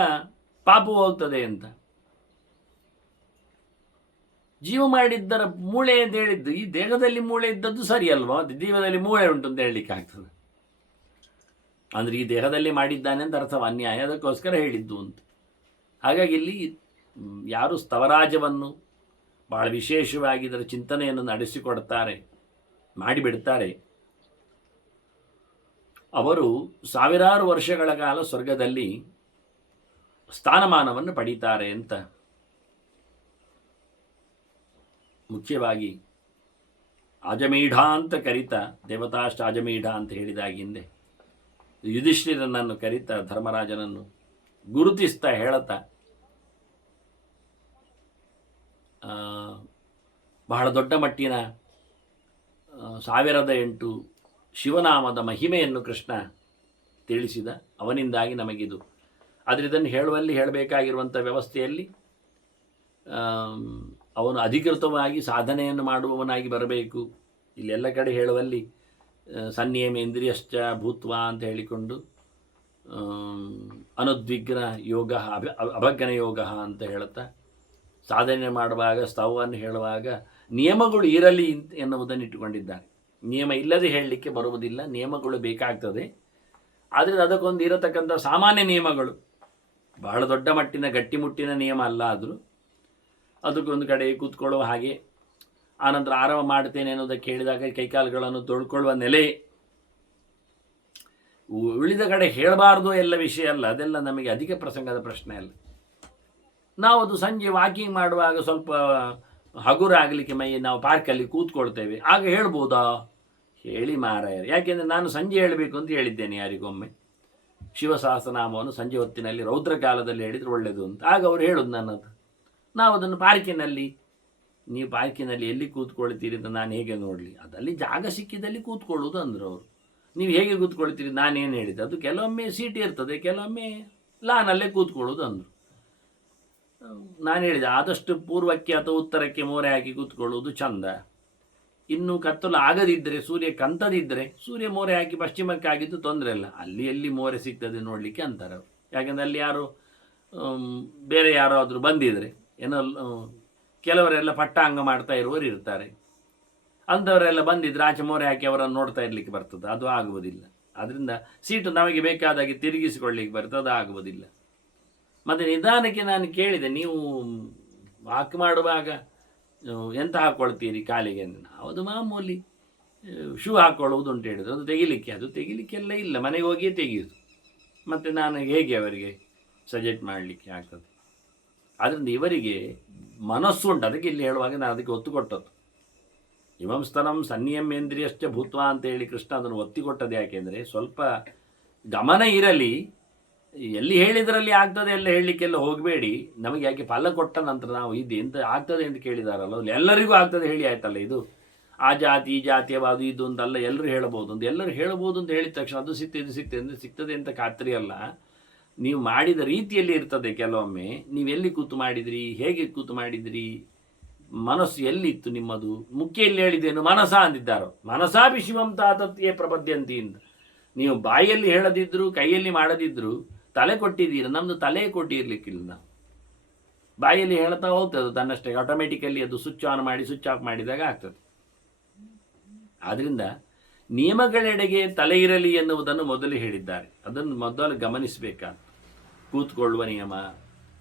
ಪಾಪು ಹೋಗ್ತದೆ ಅಂತ. ಜೀವ ಮಾಡಿದ್ದರ ಮೂಳೆ ಅಂತ ಹೇಳಿದ್ದು, ಈ ದೇಹದಲ್ಲಿ ಮೂಳೆ ಇದ್ದದ್ದು ಸರಿ ಅಲ್ವಾ, ಜೀವದಲ್ಲಿ ಮೂಳೆ ಉಂಟು ಅಂತ ಹೇಳಲಿಕ್ಕೆ ಆಗ್ತದೆ. ಅಂದರೆ ಈ ದೇಹದಲ್ಲಿ ಮಾಡಿದ್ದಾನೆ ಅಂತ ಅರ್ಥವ, ಅನ್ಯಾಯ, ಅದಕ್ಕೋಸ್ಕರ ಹೇಳಿದ್ದು ಅಂತ. ಹಾಗಾಗಿ ಇಲ್ಲಿ ಯಾರು ಸ್ತವರಾಜವನ್ನು ಭಾಳ ವಿಶೇಷವಾಗಿ ಇದರ ಚಿಂತನೆಯನ್ನು ನಡೆಸಿಕೊಡ್ತಾರೆ, ಮಾಡಿಬಿಡ್ತಾರೆ, ಅವರು 1000 ವರ್ಷಗಳ ಕಾಲ ಸ್ವರ್ಗದಲ್ಲಿ ಸ್ಥಾನಮಾನವನ್ನು ಪಡೀತಾರೆ ಅಂತ. ಮುಖ್ಯವಾಗಿ ಆಜಮೀಢ ಅಂತ ಕರೀತಾ, ದೇವತಾಷ್ಟ ಆಜಮೀಢ ಅಂತ ಹೇಳಿದಾಗ ಹಿಂದೆ ಯುಧಿಷ್ಠಿರನನ್ನು ಕರೀತಾ, ಧರ್ಮರಾಜನನ್ನು ಗುರುತಿಸ್ತಾ ಹೇಳುತ್ತಾ, ಬಹಳ ದೊಡ್ಡ ಮಟ್ಟಿನ 1008 ಶಿವನಾಮದ ಮಹಿಮೆಯನ್ನು ಕೃಷ್ಣ ತಿಳಿಸಿದ. ಅವನಿಂದಾಗಿ ನಮಗಿದು ಆದರೆ ಇದನ್ನು ಹೇಳಬೇಕಾಗಿರುವಂಥ ವ್ಯವಸ್ಥೆಯಲ್ಲಿ ಅವನು ಅಧಿಕೃತವಾಗಿ ಸಾಧನೆಯನ್ನು ಮಾಡುವವನಾಗಿ ಬರಬೇಕು. ಇಲ್ಲೆಲ್ಲ ಕಡೆ ಹೇಳುವಲ್ಲಿ ಸನ್ನಿಯಮೇಂದ್ರಿಯಶ್ಚ ಭೂತ್ವ ಅಂತ ಹೇಳಿಕೊಂಡು ಅನುದ್ವಿಗ್ನ ಯೋಗ ಅಭಗ್ನ ಯೋಗ ಅಂತ ಹೇಳುತ್ತಾ ಸಾಧನೆ ಮಾಡುವಾಗ ಸ್ತವವನ್ನು ಹೇಳುವಾಗ ನಿಯಮಗಳು ಇರಲಿ ಎನ್ನುವುದನ್ನು ಇಟ್ಟುಕೊಂಡಿದ್ದಾರೆ. ನಿಯಮ ಇಲ್ಲದೆ ಹೇಳಲಿಕ್ಕೆ ಬರುವುದಿಲ್ಲ, ನಿಯಮಗಳು ಬೇಕಾಗ್ತದೆ. ಆದರೆ ಅದಕ್ಕೊಂದು ಇರತಕ್ಕಂಥ ಸಾಮಾನ್ಯ ನಿಯಮಗಳು, ಬಹಳ ದೊಡ್ಡ ಮಟ್ಟಿನ ಗಟ್ಟಿಮುಟ್ಟಿನ ನಿಯಮ ಅಲ್ಲ. ಆದರೂ ಅದಕ್ಕೊಂದು ಕಡೆ ಕೂತ್ಕೊಳ್ಳುವ ಹಾಗೆ, ಆನಂತರ ಆರಂಭ ಮಾಡ್ತೇನೆ ಅನ್ನೋದಕ್ಕೆ ಹೇಳಿದಾಗ ಕೈಕಾಲುಗಳನ್ನು ತೊಳ್ಕೊಳ್ಳುವ ನೆಲೆ, ಉಳಿದ ಕಡೆ ಹೇಳಬಾರ್ದು ಎಲ್ಲ ವಿಷಯ ಅಲ್ಲ, ಅದೆಲ್ಲ ನಮಗೆ ಅಧಿಕ ಪ್ರಸಂಗದ ಪ್ರಶ್ನೆ ಅಲ್ಲ. ನಾವು ಅದು ಸಂಜೆ ವಾಕಿಂಗ್ ಮಾಡುವಾಗ ಸ್ವಲ್ಪ ಹಗುರ ಆಗಲಿಕ್ಕೆ ಮೈ ನಾವು ಪಾರ್ಕಲ್ಲಿ ಕೂತ್ಕೊಳ್ತೇವೆ, ಆಗ ಹೇಳ್ಬೋದಾ? ಹೇಳಿ ಮಾರಾಯರು. ಯಾಕೆಂದರೆ ನಾನು ಸಂಜೆ ಹೇಳಬೇಕು ಅಂತ ಹೇಳಿದ್ದೇನೆ ಯಾರಿಗೊಮ್ಮೆ, ಶಿವಸಹಸ್ರನಾಮವನ್ನು ಸಂಜೆ ಹೊತ್ತಿನಲ್ಲಿ ರೌದ್ರ ಕಾಲದಲ್ಲಿ ಹೇಳಿದರೆ ಒಳ್ಳೆಯದು ಅಂತ. ಆಗ ಅವರು ಹೇಳೋದು ನನ್ನದು. ನಾವು ಅದನ್ನು ಪಾರ್ಕಿನಲ್ಲಿ, ನೀವು ಪಾರ್ಕಿನಲ್ಲಿ ಎಲ್ಲಿ ಕೂತ್ಕೊಳ್ತೀರಿ ಅಂತ ನಾನು ಹೇಗೆ ನೋಡಲಿ, ಅದಲ್ಲಿ ಜಾಗ ಸಿಕ್ಕಿದಲ್ಲಿ ಕೂತ್ಕೊಳ್ಳೋದು ಅಂದರು ಅವರು. ನೀವು ಹೇಗೆ ಕೂತ್ಕೊಳ್ತೀರಿ, ನಾನೇನು ಹೇಳಿದೆ, ಅದು ಕೆಲವೊಮ್ಮೆ ಸೀಟ್ ಇರ್ತದೆ, ಕೆಲವೊಮ್ಮೆ ಲಾನಲ್ಲೇ ಕೂತ್ಕೊಳ್ಳೋದು ಅಂದರು. ನಾನು ಹೇಳಿದೆ ಆದಷ್ಟು ಪೂರ್ವಕ್ಕೆ ಅಥವಾ ಉತ್ತರಕ್ಕೆ ಮೋರೆ ಹಾಕಿ ಕೂತ್ಕೊಳ್ಳೋದು ಚಂದ. ಇನ್ನು ಕತ್ತಲು ಆಗದಿದ್ದರೆ, ಸೂರ್ಯ ಕಂತದಿದ್ದರೆ ಸೂರ್ಯ ಮೋರೆ ಹಾಕಿ ಪಶ್ಚಿಮಕ್ಕೆ ಆಗಿದ್ದು ತೊಂದರೆ ಇಲ್ಲ, ಅಲ್ಲಿ ಎಲ್ಲಿ ಮೋರೆ ಸಿಗ್ತದೆ ನೋಡಲಿಕ್ಕೆ ಅಂತಾರೆ ಅವರು. ಯಾಕೆಂದರೆ ಅಲ್ಲಿ ಯಾರು ಬೇರೆ ಯಾರಾದರೂ ಬಂದಿದ್ದರೆ ಏನೋ ಕೆಲವರೆಲ್ಲ ಪಟ್ಟಾಂಗ ಮಾಡ್ತಾ ಇರುವವರು ಇರ್ತಾರೆ, ಅಂಥವರೆಲ್ಲ ಬಂದಿದ್ದರೆ ಆಚೆ ಮೋರೆ ಹಾಕಿ ಅವರನ್ನು ನೋಡ್ತಾ ಇರಲಿಕ್ಕೆ ಬರ್ತದೆ, ಅದು ಆಗುವುದಿಲ್ಲ. ಆದ್ದರಿಂದ ಸೀಟು ನಮಗೆ ಬೇಕಾದಾಗೆ ತಿರುಗಿಸಿಕೊಳ್ಳಿಕ್ಕೆ ಬರ್ತದೆ, ಅದು ಆಗುವುದಿಲ್ಲ. ಮತ್ತು ನಿಧಾನಕ್ಕೆ ನಾನು ಕೇಳಿದೆ, ನೀವು ವಾಕ್ ಮಾಡುವಾಗ ಎಂತ ಹಾಕ್ಕೊಳ್ತೀರಿ ಕಾಲಿಗೆ? ಅದು ಮಾಮೂಲಿ ಶೂ ಹಾಕ್ಕೊಳ್ಳುವುದು ಅಂತ ಹೇಳಿದ್ರು. ಅದು ತೆಗಿಲಿಕ್ಕೆಲ್ಲ ಇಲ್ಲ, ಮನೆಗೆ ಹೋಗಿಯೇ ತೆಗೆಯುವುದು. ಮತ್ತು ನಾನು ಹೇಗೆ ಅವರಿಗೆ ಸಜೆಸ್ಟ್ ಮಾಡಲಿಕ್ಕೆ ಆಗ್ತದೆ? ಆದ್ದರಿಂದ ಇವರಿಗೆ ಮನಸ್ಸುಂಟು, ಅದಕ್ಕೆ ಇಲ್ಲಿ ಹೇಳುವಾಗ ನಾನು ಅದಕ್ಕೆ ಒತ್ತು ಕೊಟ್ಟದ್ದು. ಇಮಂ ಸ್ತನಂ ಸನ್ನಿಯಮೇಂದ್ರಿಯಶ್ಚ ಭೂತ್ವ ಅಂತ ಹೇಳಿ ಕೃಷ್ಣ ಅದನ್ನು ಒತ್ತಿ ಕೊಟ್ಟದ್ದು ಯಾಕೆಂದರೆ ಸ್ವಲ್ಪ ಗಮನ ಇರಲಿ. ಎಲ್ಲಿ ಹೇಳಿದ್ರಲ್ಲಿ ಆಗ್ತದೆ ಎಲ್ಲ ಹೇಳಲಿಕ್ಕೆಲ್ಲ ಹೋಗಬೇಡಿ. ನಮಗೆ ಯಾಕೆ ಫಲ ಕೊಟ್ಟ ನಂತರ ನಾವು ಇದು ಎಂತ ಆಗ್ತದೆ ಅಂತ ಕೇಳಿದಾರಲ್ಲ, ಎಲ್ಲರಿಗೂ ಆಗ್ತದೆ ಹೇಳಿ ಆಯ್ತಲ್ಲ. ಇದು ಆ ಜಾತಿ ಈ ಜಾತಿಯವಾದು ಇದು ಅಂತಲ್ಲ, ಎಲ್ಲರೂ ಹೇಳ್ಬೋದು ಅಂತ. ಎಲ್ಲರೂ ಹೇಳ್ಬೋದು ಅಂತ ಹೇಳಿದ ತಕ್ಷಣ ಅದು ಸಿಗ್ತದೆ ಅಂತ ಖಾತ್ರಿ ಅಲ್ಲ. ನೀವು ಮಾಡಿದ ರೀತಿಯಲ್ಲಿ ಇರ್ತದೆ. ಕೆಲವೊಮ್ಮೆ ನೀವು ಎಲ್ಲಿ ಕೂತು ಮಾಡಿದ್ರಿ, ಹೇಗೆ ಕೂತು ಮಾಡಿದ್ರಿ, ಮನಸ್ಸು ಎಲ್ಲಿತ್ತು ನಿಮ್ಮದು. ಮುಖ್ಯ ಹೇಳಿದ್ದೇನು, ಮನಸ ಅಂದಿದ್ದಾರೋ. ಮನಸಾಪಿ ಶಿವಂ ತಾತತ್ಯೇ ಪ್ರಪದ್ಯಂತಿ ಅಂತ. ನೀವು ಬಾಯಲ್ಲಿ ಹೇಳದಿದ್ರು, ಕೈಯಲ್ಲಿ ಮಾಡದಿದ್ರು ತಲೆ ಕೊಟ್ಟಿದ್ದೀರ. ನಮ್ಮದು ತಲೆ ಕೊಟ್ಟಿರ್ಲಿಕ್ಕಿಲ್ಲ. ನಾವು ಬಾಯಲ್ಲಿ ಹೇಳ್ತಾ ಹೋಗ್ತದೆ ತನ್ನಷ್ಟೇ, ಆಟೋಮೆಟಿಕಲಿ ಅದು ಸ್ವಿಚ್ ಆನ್ ಮಾಡಿ ಸ್ವಿಚ್ ಆಫ್ ಮಾಡಿದಾಗ ಆಗ್ತದೆ. ಆದ್ದರಿಂದ ನಿಯಮಗಳೆಡೆಗೆ ತಲೆ ಇರಲಿ ಎನ್ನುವುದನ್ನು ಮೊದಲು ಹೇಳಿದ್ದಾರೆ. ಅದನ್ನು ಮೊದಲು ಗಮನಿಸಬೇಕಾದ. ಕೂತ್ಕೊಳ್ಳುವ ನಿಯಮ,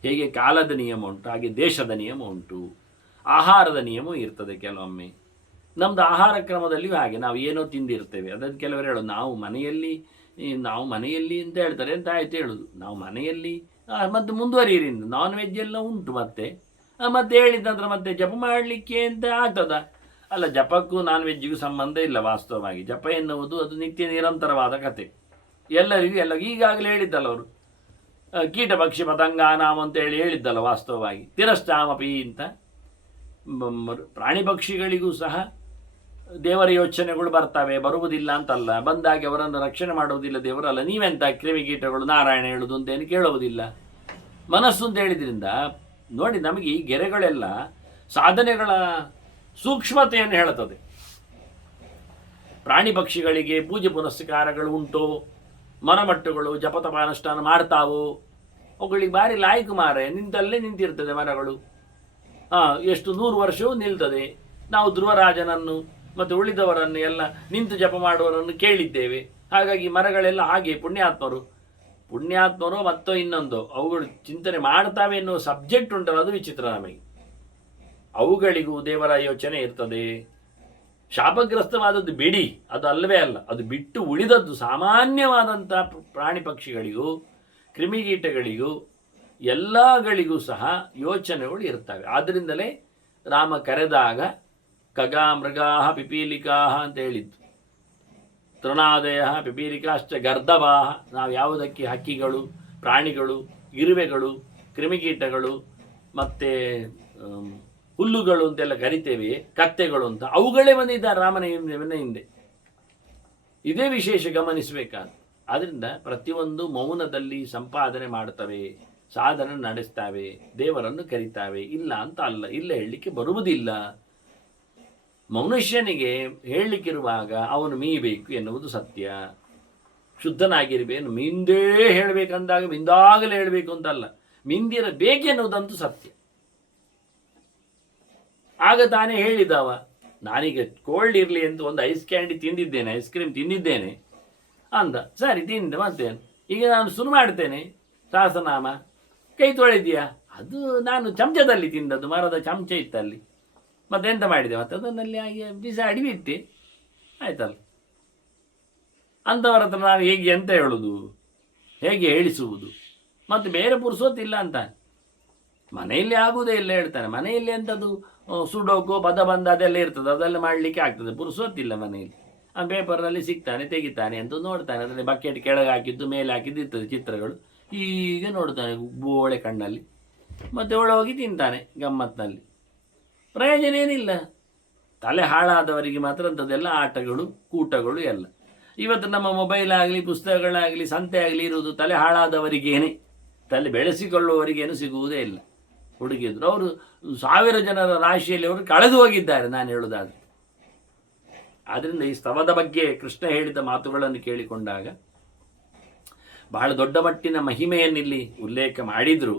ಹೇಗೆ ಕಾಲದ ನಿಯಮ ಉಂಟು ಹಾಗೆ ದೇಶದ ನಿಯಮ ಉಂಟು, ಆಹಾರದ ನಿಯಮ ಇರ್ತದೆ. ಕೆಲವೊಮ್ಮೆ ನಮ್ಮದು ಆಹಾರ ಕ್ರಮದಲ್ಲಿಯೂ ಹಾಗೆ, ನಾವು ಏನೋ ತಿಂದಿರ್ತೇವೆ. ಅದನ್ನು ಕೆಲವರು ಹೇಳೋದು ನಾವು ಮನೆಯಲ್ಲಿ ಅಂತ ಹೇಳ್ತಾರೆ. ಅಂತ ಆಯ್ತು ಹೇಳೋದು, ನಾವು ಮನೆಯಲ್ಲಿ ಮತ್ತು ಮುಂದುವರಿಯಿರಿ, ನಾನ್ ವೆಜ್ ಎಲ್ಲ ಉಂಟು. ಮತ್ತೆ ಹೇಳಿದ ನಂತರ ಮತ್ತೆ ಜಪ ಮಾಡಲಿಕ್ಕೆ ಅಂತ ಆಗ್ತದ? ಅಲ್ಲ, ಜಪಕ್ಕೂ ನಾನ್ ವೆಜ್ಜಿಗೂ ಸಂಬಂಧ ಇಲ್ಲ. ವಾಸ್ತವವಾಗಿ ಜಪ ಎನ್ನುವುದು ಅದು ನಿತ್ಯ ನಿರಂತರವಾದ ಕತೆ. ಎಲ್ಲರಿಗೂ ಈಗಾಗಲೇ ಹೇಳಿದ್ದಲ್ಲ ಅವರು, ಕೀಟ ಪಕ್ಷಿ ಪತಂಗಾನಾಮ ಅಂತ ಹೇಳಿದ್ದಲ್ಲ. ವಾಸ್ತವವಾಗಿ ತಿರಶ್ಚಾಮಪಿ ಅಂತ ಪ್ರಾಣಿ ಪಕ್ಷಿಗಳಿಗೂ ಸಹ ದೇವರ ಯೋಚನೆಗಳು ಬರ್ತವೆ, ಬರುವುದಿಲ್ಲ ಅಂತಲ್ಲ. ಬಂದಾಗಿ ಅವರನ್ನು ರಕ್ಷಣೆ ಮಾಡುವುದಿಲ್ಲ ದೇವರಲ್ಲ. ನೀವೆಂತ ಕ್ರಿಮಿಕೀಟಗಳು ನಾರಾಯಣ ಹೇಳುವುದು ಅಂತೇನು ಕೇಳುವುದಿಲ್ಲ. ಮನಸ್ಸು ಅಂತ ಹೇಳಿದ್ರಿಂದ ನೋಡಿ, ನಮಗೆ ಈ ಗೆರೆಗಳೆಲ್ಲ ಸಾಧನೆಗಳ ಸೂಕ್ಷ್ಮತೆಯನ್ನು ಹೇಳುತ್ತದೆ. ಪ್ರಾಣಿ ಪಕ್ಷಿಗಳಿಗೆ ಪೂಜೆ ಪುನಸ್ಕಾರಗಳು ಉಂಟು, ಮರಮಟ್ಟುಗಳು ಜಪತಪಾನುಷ್ಠಾನ ಮಾಡ್ತಾವು. ಅವುಗಳಿಗೆ ಭಾರಿ ಲಾಯ್ಕು ಮಾರೆ, ನಿಂತಲ್ಲೇ ನಿಂತಿರ್ತದೆ ಮರಗಳು. ಎಷ್ಟು 100 ವರ್ಷವೂ ನಿಲ್ತದೆ. ನಾವು ಧ್ರುವರಾಜನನ್ನು ಮತ್ತು ಉಳಿದವರನ್ನು ಎಲ್ಲ ನಿಂತು ಜಪ ಮಾಡುವವರನ್ನು ಕೇಳಿದ್ದೇವೆ. ಹಾಗಾಗಿ ಮರಗಳೆಲ್ಲ ಹಾಗೆ ಪುಣ್ಯಾತ್ಮರು ಮತ್ತೋ ಇನ್ನೊಂದು ಅವುಗಳು ಚಿಂತನೆ ಮಾಡ್ತಾವೆ ಎನ್ನುವ ಸಬ್ಜೆಕ್ಟ್ ಉಂಟಲ್ಲ, ಅದು ವಿಚಿತ್ರ ನಮಗೆ. ಅವುಗಳಿಗೂ ದೇವರ ಯೋಚನೆ ಇರ್ತದೆ. ಶಾಪಗ್ರಸ್ತವಾದದ್ದು ಬಿಡಿ, ಅದು ಅಲ್ಲವೇ ಅಲ್ಲ. ಅದು ಬಿಟ್ಟು ಉಳಿದದ್ದು ಸಾಮಾನ್ಯವಾದಂಥ ಪ್ರಾಣಿ ಪಕ್ಷಿಗಳಿಗೂ ಕ್ರಿಮಿಕೀಟಗಳಿಗೂ ಎಲ್ಲಗಳಿಗೂ ಸಹ ಯೋಚನೆಗಳು ಇರ್ತವೆ. ಆದ್ದರಿಂದಲೇ ರಾಮ ಕರೆದಾಗ ಖಗಾ ಮೃಗಾಹ ಪಿಪೀಲಿಕಾಹ ಅಂತ ಹೇಳಿದ್ದು. ತೃಣಾದಯ ಪಿಪೀಲಿಕಾಶ್ಚ ಗರ್ಧವಾಹ. ನಾವು ಯಾವುದಕ್ಕೆ ಹಕ್ಕಿಗಳು, ಪ್ರಾಣಿಗಳು, ಇರುವೆಗಳು, ಕ್ರಿಮಿಕೀಟಗಳು ಮತ್ತು ಹುಲ್ಲುಗಳು ಅಂತೆಲ್ಲ ಕರಿತೇವೆ, ಕತ್ತೆಗಳು ಅಂತ, ಅವುಗಳೇ ಬಂದಿದ್ದಾರೆ ರಾಮನ ಹಿಂದೆ. ಇದೇ ವಿಶೇಷ ಗಮನಿಸಬೇಕಾದ. ಆದ್ದರಿಂದ ಪ್ರತಿಯೊಂದು ಮೌನದಲ್ಲಿ ಸಂಪಾದನೆ ಮಾಡ್ತವೆ, ಸಾಧನೆ ನಡೆಸ್ತಾವೆ, ದೇವರನ್ನು ಕರೀತಾವೆ. ಇಲ್ಲ ಅಂತ ಅಲ್ಲ, ಇಲ್ಲ ಹೇಳಲಿಕ್ಕೆ ಬರುವುದಿಲ್ಲ. ಮನುಷ್ಯನಿಗೆ ಹೇಳಲಿಕ್ಕಿರುವಾಗ ಅವನು ಮೀಬೇಕು ಎನ್ನುವುದು ಸತ್ಯ. ಶುದ್ಧನಾಗಿರಬೇಕು, ಮಿಂದೇ ಹೇಳಬೇಕಂದಾಗ ಮಿಂದಾಗಲೇ ಹೇಳಬೇಕು ಅಂತಲ್ಲ, ಮಿಂದಿರಬೇಕೆನ್ನುವುದಂತೂ ಸತ್ಯ. ಆಗ ತಾನೇ ಹೇಳಿದವ, ನಾನೀಗ ಕೋಲ್ಡ್ ಇರಲಿ ಅಂತ ಒಂದು ಐಸ್ ಕ್ಯಾಂಡಿ ತಿಂದಿದ್ದೇನೆ, ಐಸ್ ಕ್ರೀಮ್ ತಿಂದಿದ್ದೇನೆ ಅಂದ. ಸರಿ ತಿಂದೆ, ಮತ್ತೇನು, ಈಗ ನಾನು ಶುರು ಮಾಡ್ತೇನೆ ಸಹಸ್ರನಾಮ. ಕೈ ತೊಳೆದಿಯಾ? ಅದು ನಾನು ಚಮಚದಲ್ಲಿ ತಿಂದದ್ದು, ಮರದ ಚಮಚ ಇತ್ತಲ್ಲಿ. ಮತ್ತೆಂತ ಮಾಡಿದೆ, ಮತ್ತೆ ಅದನ್ನಲ್ಲಿ ಹಾಗೆ ಬಿಸಾಡಿ ಬಿಟ್ಟೆ, ಆಯ್ತಲ್ಲ. ಅಂಥವರ ಹತ್ರ ನಾವು ಹೇಗೆ ಎಂತ ಹೇಳುವುದು, ಹೇಗೆ ಹೇಳಿಸುವುದು? ಮತ್ತು ಬೇರೆ ಪುರುಸೋತಿಲ್ಲ ಅಂತಾನೆ, ಮನೆಯಲ್ಲಿ ಆಗುವುದೇ ಇಲ್ಲ ಹೇಳ್ತಾನೆ. ಮನೆಯಲ್ಲಿ ಎಂಥದ್ದು ಸುಡೋಕೋ ಪದಬಂಧ ಅದೆಲ್ಲ ಇರ್ತದೆ, ಅದೆಲ್ಲ ಮಾಡಲಿಕ್ಕೆ ಆಗ್ತದೆ. ಪುರುಸೋತಿಲ್ಲ ಮನೆಯಲ್ಲಿ. ಆ ಪೇಪರ್ನಲ್ಲಿ ಸಿಗ್ತಾನೆ, ತೆಗಿತಾನೆ ಅಂತ ನೋಡ್ತಾನೆ. ಅದರಲ್ಲಿ ಬಕೆಟ್ ಕೆಳಗೆ ಹಾಕಿದ್ದು ಮೇಲೆ ಹಾಕಿದ್ದು ಇರ್ತದೆ ಚಿತ್ರಗಳು, ಈಗ ನೋಡ್ತಾನೆ ಬೋಳೆ ಕಣ್ಣಲ್ಲಿ, ಮತ್ತೆ ಒಳಗೋಗಿ ತಿಂತಾನೆ ಗಮ್ಮತ್ತಿನಲ್ಲಿ. ಪ್ರಯೋಜನ ಏನಿಲ್ಲ. ತಲೆ ಹಾಳಾದವರಿಗೆ ಮಾತ್ರ ಅಂಥದ್ದೆಲ್ಲ ಆಟಗಳು ಕೂಟಗಳು ಎಲ್ಲ. ಇವತ್ತು ನಮ್ಮ ಮೊಬೈಲ್ ಆಗಲಿ ಪುಸ್ತಕಗಳಾಗಲಿ ಸಂತೆ ಆಗಲಿ ಇರುವುದು ತಲೆ ಹಾಳಾದವರಿಗೇನೆ, ತಲೆ ಬೆಳೆಸಿಕೊಳ್ಳುವವರಿಗೇನು ಸಿಗುವುದೇ ಇಲ್ಲ. ಹುಡುಗಿದ್ರು ಅವರು 1000 ಜನರ ರಾಶಿಯಲ್ಲಿ ಅವರು ಕಳೆದು ಹೋಗಿದ್ದಾರೆ, ನಾನು ಹೇಳುವುದಾದ್ರೆ. ಆದ್ದರಿಂದ ಈ ಸ್ತವದ ಬಗ್ಗೆ ಕೃಷ್ಣ ಹೇಳಿದ ಮಾತುಗಳನ್ನು ಕೇಳಿಕೊಂಡಾಗ ಬಹಳ ದೊಡ್ಡ ಮಟ್ಟಿನ ಮಹಿಮೆಯನ್ನಿಲ್ಲಿ ಉಲ್ಲೇಖ ಮಾಡಿದ್ರು.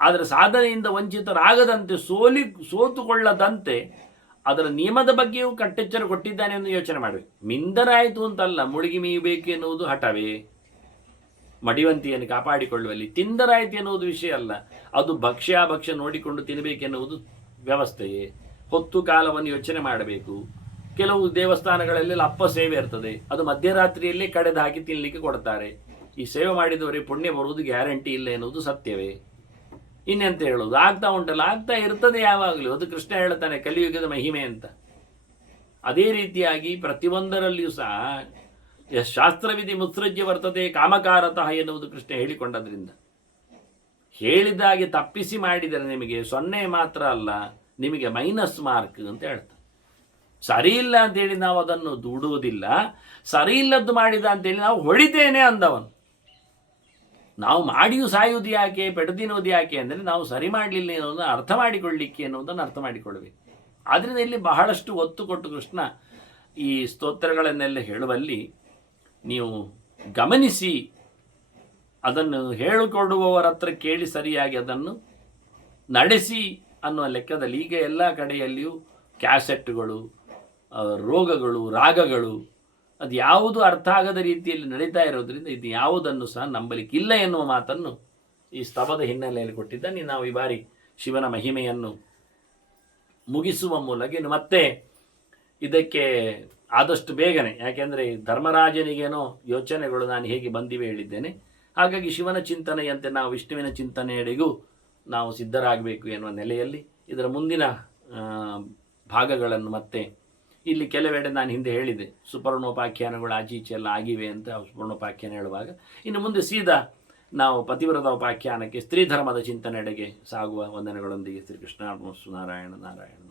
ಆದರೆ ಸಾಧನೆಯಿಂದ ವಂಚಿತರಾಗದಂತೆ, ಸೋತುಕೊಳ್ಳದಂತೆ ಅದರ ನಿಯಮದ ಬಗ್ಗೆಯೂ ಕಟ್ಟೆಚ್ಚರ ಕೊಟ್ಟಿದ್ದಾನೆ ಎಂದು ಯೋಚನೆ ಮಾಡಬೇಕು. ಮಿಂದರಾಯಿತು ಅಂತಲ್ಲ, ಮುಳುಗಿ ಮೀಯಬೇಕು ಎನ್ನುವುದು ಹಠವೇ, ಮಡಿವಂತಿಯನ್ನು ಕಾಪಾಡಿಕೊಳ್ಳುವಲ್ಲಿ. ತಿಂದರಾಯಿತು ಎನ್ನುವುದು ವಿಷಯ ಅಲ್ಲ, ಅದು ಭಕ್ಷ್ಯ ನೋಡಿಕೊಂಡು ತಿನ್ನಬೇಕೆನ್ನುವುದು ವ್ಯವಸ್ಥೆಯೇ. ಹೊತ್ತು ಕಾಲವನ್ನು ಯೋಚನೆ ಮಾಡಬೇಕು. ಕೆಲವು ದೇವಸ್ಥಾನಗಳಲ್ಲೆಲ್ಲ ಅಪ್ಪ ಸೇವೆ ಇರ್ತದೆ, ಅದು ಮಧ್ಯರಾತ್ರಿಯಲ್ಲೇ ಕಡೆದು ಹಾಕಿ ತಿನ್ನಲಿಕ್ಕೆ ಕೊಡ್ತಾರೆ. ಈ ಸೇವೆ ಮಾಡಿದವರಿಗೆ ಪುಣ್ಯ ಬರುವುದು ಗ್ಯಾರಂಟಿ ಇಲ್ಲ ಎನ್ನುವುದು ಸತ್ಯವೇ? ಇನ್ನೆಂತ ಹೇಳೋದು? ಆಗ್ತಾ ಉಂಟಲ್ಲ, ಆಗ್ತಾ ಇರ್ತದೆ ಯಾವಾಗಲೂ. ಅದು ಕೃಷ್ಣ ಹೇಳ್ತಾನೆ ಕಲಿಯುಗದ ಮಹಿಮೆ ಅಂತ. ಅದೇ ರೀತಿಯಾಗಿ ಪ್ರತಿಯೊಂದರಲ್ಲಿಯೂ ಸಹ ಶಾಸ್ತ್ರವಿಧಿ ಮುತ್ಸೃಜ್ಯ ವರ್ತತೆ ಕಾಮಕಾರತಃ ಎನ್ನುವುದು ಕೃಷ್ಣ ಹೇಳಿಕೊಂಡದ್ರಿಂದ, ಹೇಳಿದಾಗೆ ತಪ್ಪಿಸಿ ಮಾಡಿದರೆ ನಿಮಗೆ 0 ಮಾತ್ರ ಅಲ್ಲ, ನಿಮಗೆ ಮೈನಸ್ ಮಾರ್ಕ್ ಅಂತ ಹೇಳ್ತಾರೆ. ಸರಿ ಇಲ್ಲ ಅಂತೇಳಿ ನಾವು ಅದನ್ನು ದೂಡುವುದಿಲ್ಲ, ಸರಿ ಇಲ್ಲದ್ದು ಮಾಡಿದ ಅಂತೇಳಿ ನಾವು ಹೊಡಿತೇನೆ ಅಂದವನು. ನಾವು ಮಾಡಿಯೂ ಸಾಯುವುದು ಯಾಕೆ, ಪೆಡುದಿನುವುದು ಯಾಕೆ ಅಂದರೆ ನಾವು ಸರಿ ಮಾಡಲಿಲ್ಲ ಅನ್ನೋದನ್ನು ಅರ್ಥ ಮಾಡಿಕೊಳ್ಳಿಕ್ಕೆ ಅನ್ನೋದನ್ನು ಅರ್ಥ ಮಾಡಿಕೊಳ್ಳಬೇಕು. ಆದ್ದರಿಂದ ಇಲ್ಲಿ ಬಹಳಷ್ಟು ಒತ್ತು ಕೊಟ್ಟು ಕೃಷ್ಣ ಈ ಸ್ತೋತ್ರಗಳನ್ನೆಲ್ಲ ಹೇಳುವಲ್ಲಿ ನೀವು ಗಮನಿಸಿ, ಅದನ್ನು ಹೇಳಿಕೊಡುವವರ ಹತ್ರ ಕೇಳಿ ಸರಿಯಾಗಿ ಅದನ್ನು ನಡೆಸಿ ಅನ್ನುವ ಲೆಕ್ಕದಲ್ಲಿ. ಈಗ ಎಲ್ಲ ಕಡೆಯಲ್ಲಿಯೂ ಕ್ಯಾಸೆಟ್ಗಳು, ರೋಗಗಳು, ರಾಗಗಳು, ಅದು ಯಾವುದು ಅರ್ಥ ಆಗದ ರೀತಿಯಲ್ಲಿ ನಡೀತಾ ಇರೋದ್ರಿಂದ ಇದು ಯಾವುದನ್ನು ಸಹ ನಂಬಲಿಕ್ಕಿಲ್ಲ ಎನ್ನುವ ಮಾತನ್ನು ಈ ಸ್ತವದ ಹಿನ್ನೆಲೆಯಲ್ಲಿ ಕೊಟ್ಟಿದ್ದಾನೆ. ನಾವು ಈ ಬಾರಿ ಶಿವನ ಮಹಿಮೆಯನ್ನು ಮುಗಿಸುವ ಮೂಲಕ ಇನ್ನು ಮತ್ತೆ ಇದಕ್ಕೆ ಆದಷ್ಟು ಬೇಗನೆ, ಯಾಕೆಂದರೆ ಧರ್ಮರಾಜನಿಗೇನೋ ಯೋಚನೆಗಳು ನಾನು ಹೇಗೆ ಬಂದಿವೆ ಹೇಳಿದ್ದೇನೆ. ಹಾಗಾಗಿ ಶಿವನ ಚಿಂತನೆಯಂತೆ ನಾವು ವಿಷ್ಣುವಿನ ಚಿಂತನೆಯಡೆಗೂ ನಾವು ಸಿದ್ಧರಾಗಬೇಕು ಎನ್ನುವ ನೆಲೆಯಲ್ಲಿ ಇದರ ಮುಂದಿನ ಭಾಗಗಳನ್ನು ಮತ್ತೆ ಇಲ್ಲಿ ಕೆಲವೆಡೆ ನಾನು ಹಿಂದೆ ಹೇಳಿದೆ, ಸುಪರ್ಣೋಪಾಖ್ಯಾನಗಳು ಆಚೀಚೆ ಎಲ್ಲ ಆಗಿವೆ ಅಂತ. ಸುಪರ್ಣೋಪಾಖ್ಯಾನ ಹೇಳುವಾಗ ಇನ್ನು ಮುಂದೆ ಸೀದಾ ನಾವು ಪತಿವ್ರತ ಉಪಾಖ್ಯಾನಕ್ಕೆ ಸ್ತ್ರೀ ಧರ್ಮದ ಚಿಂತನೆಡೆಗೆ ಸಾಗುವ ವಂದನೆಗಳೊಂದಿಗೆ ಶ್ರೀಕೃಷ್ಣ ನಾರಾಯಣ ನಾರಾಯಣ.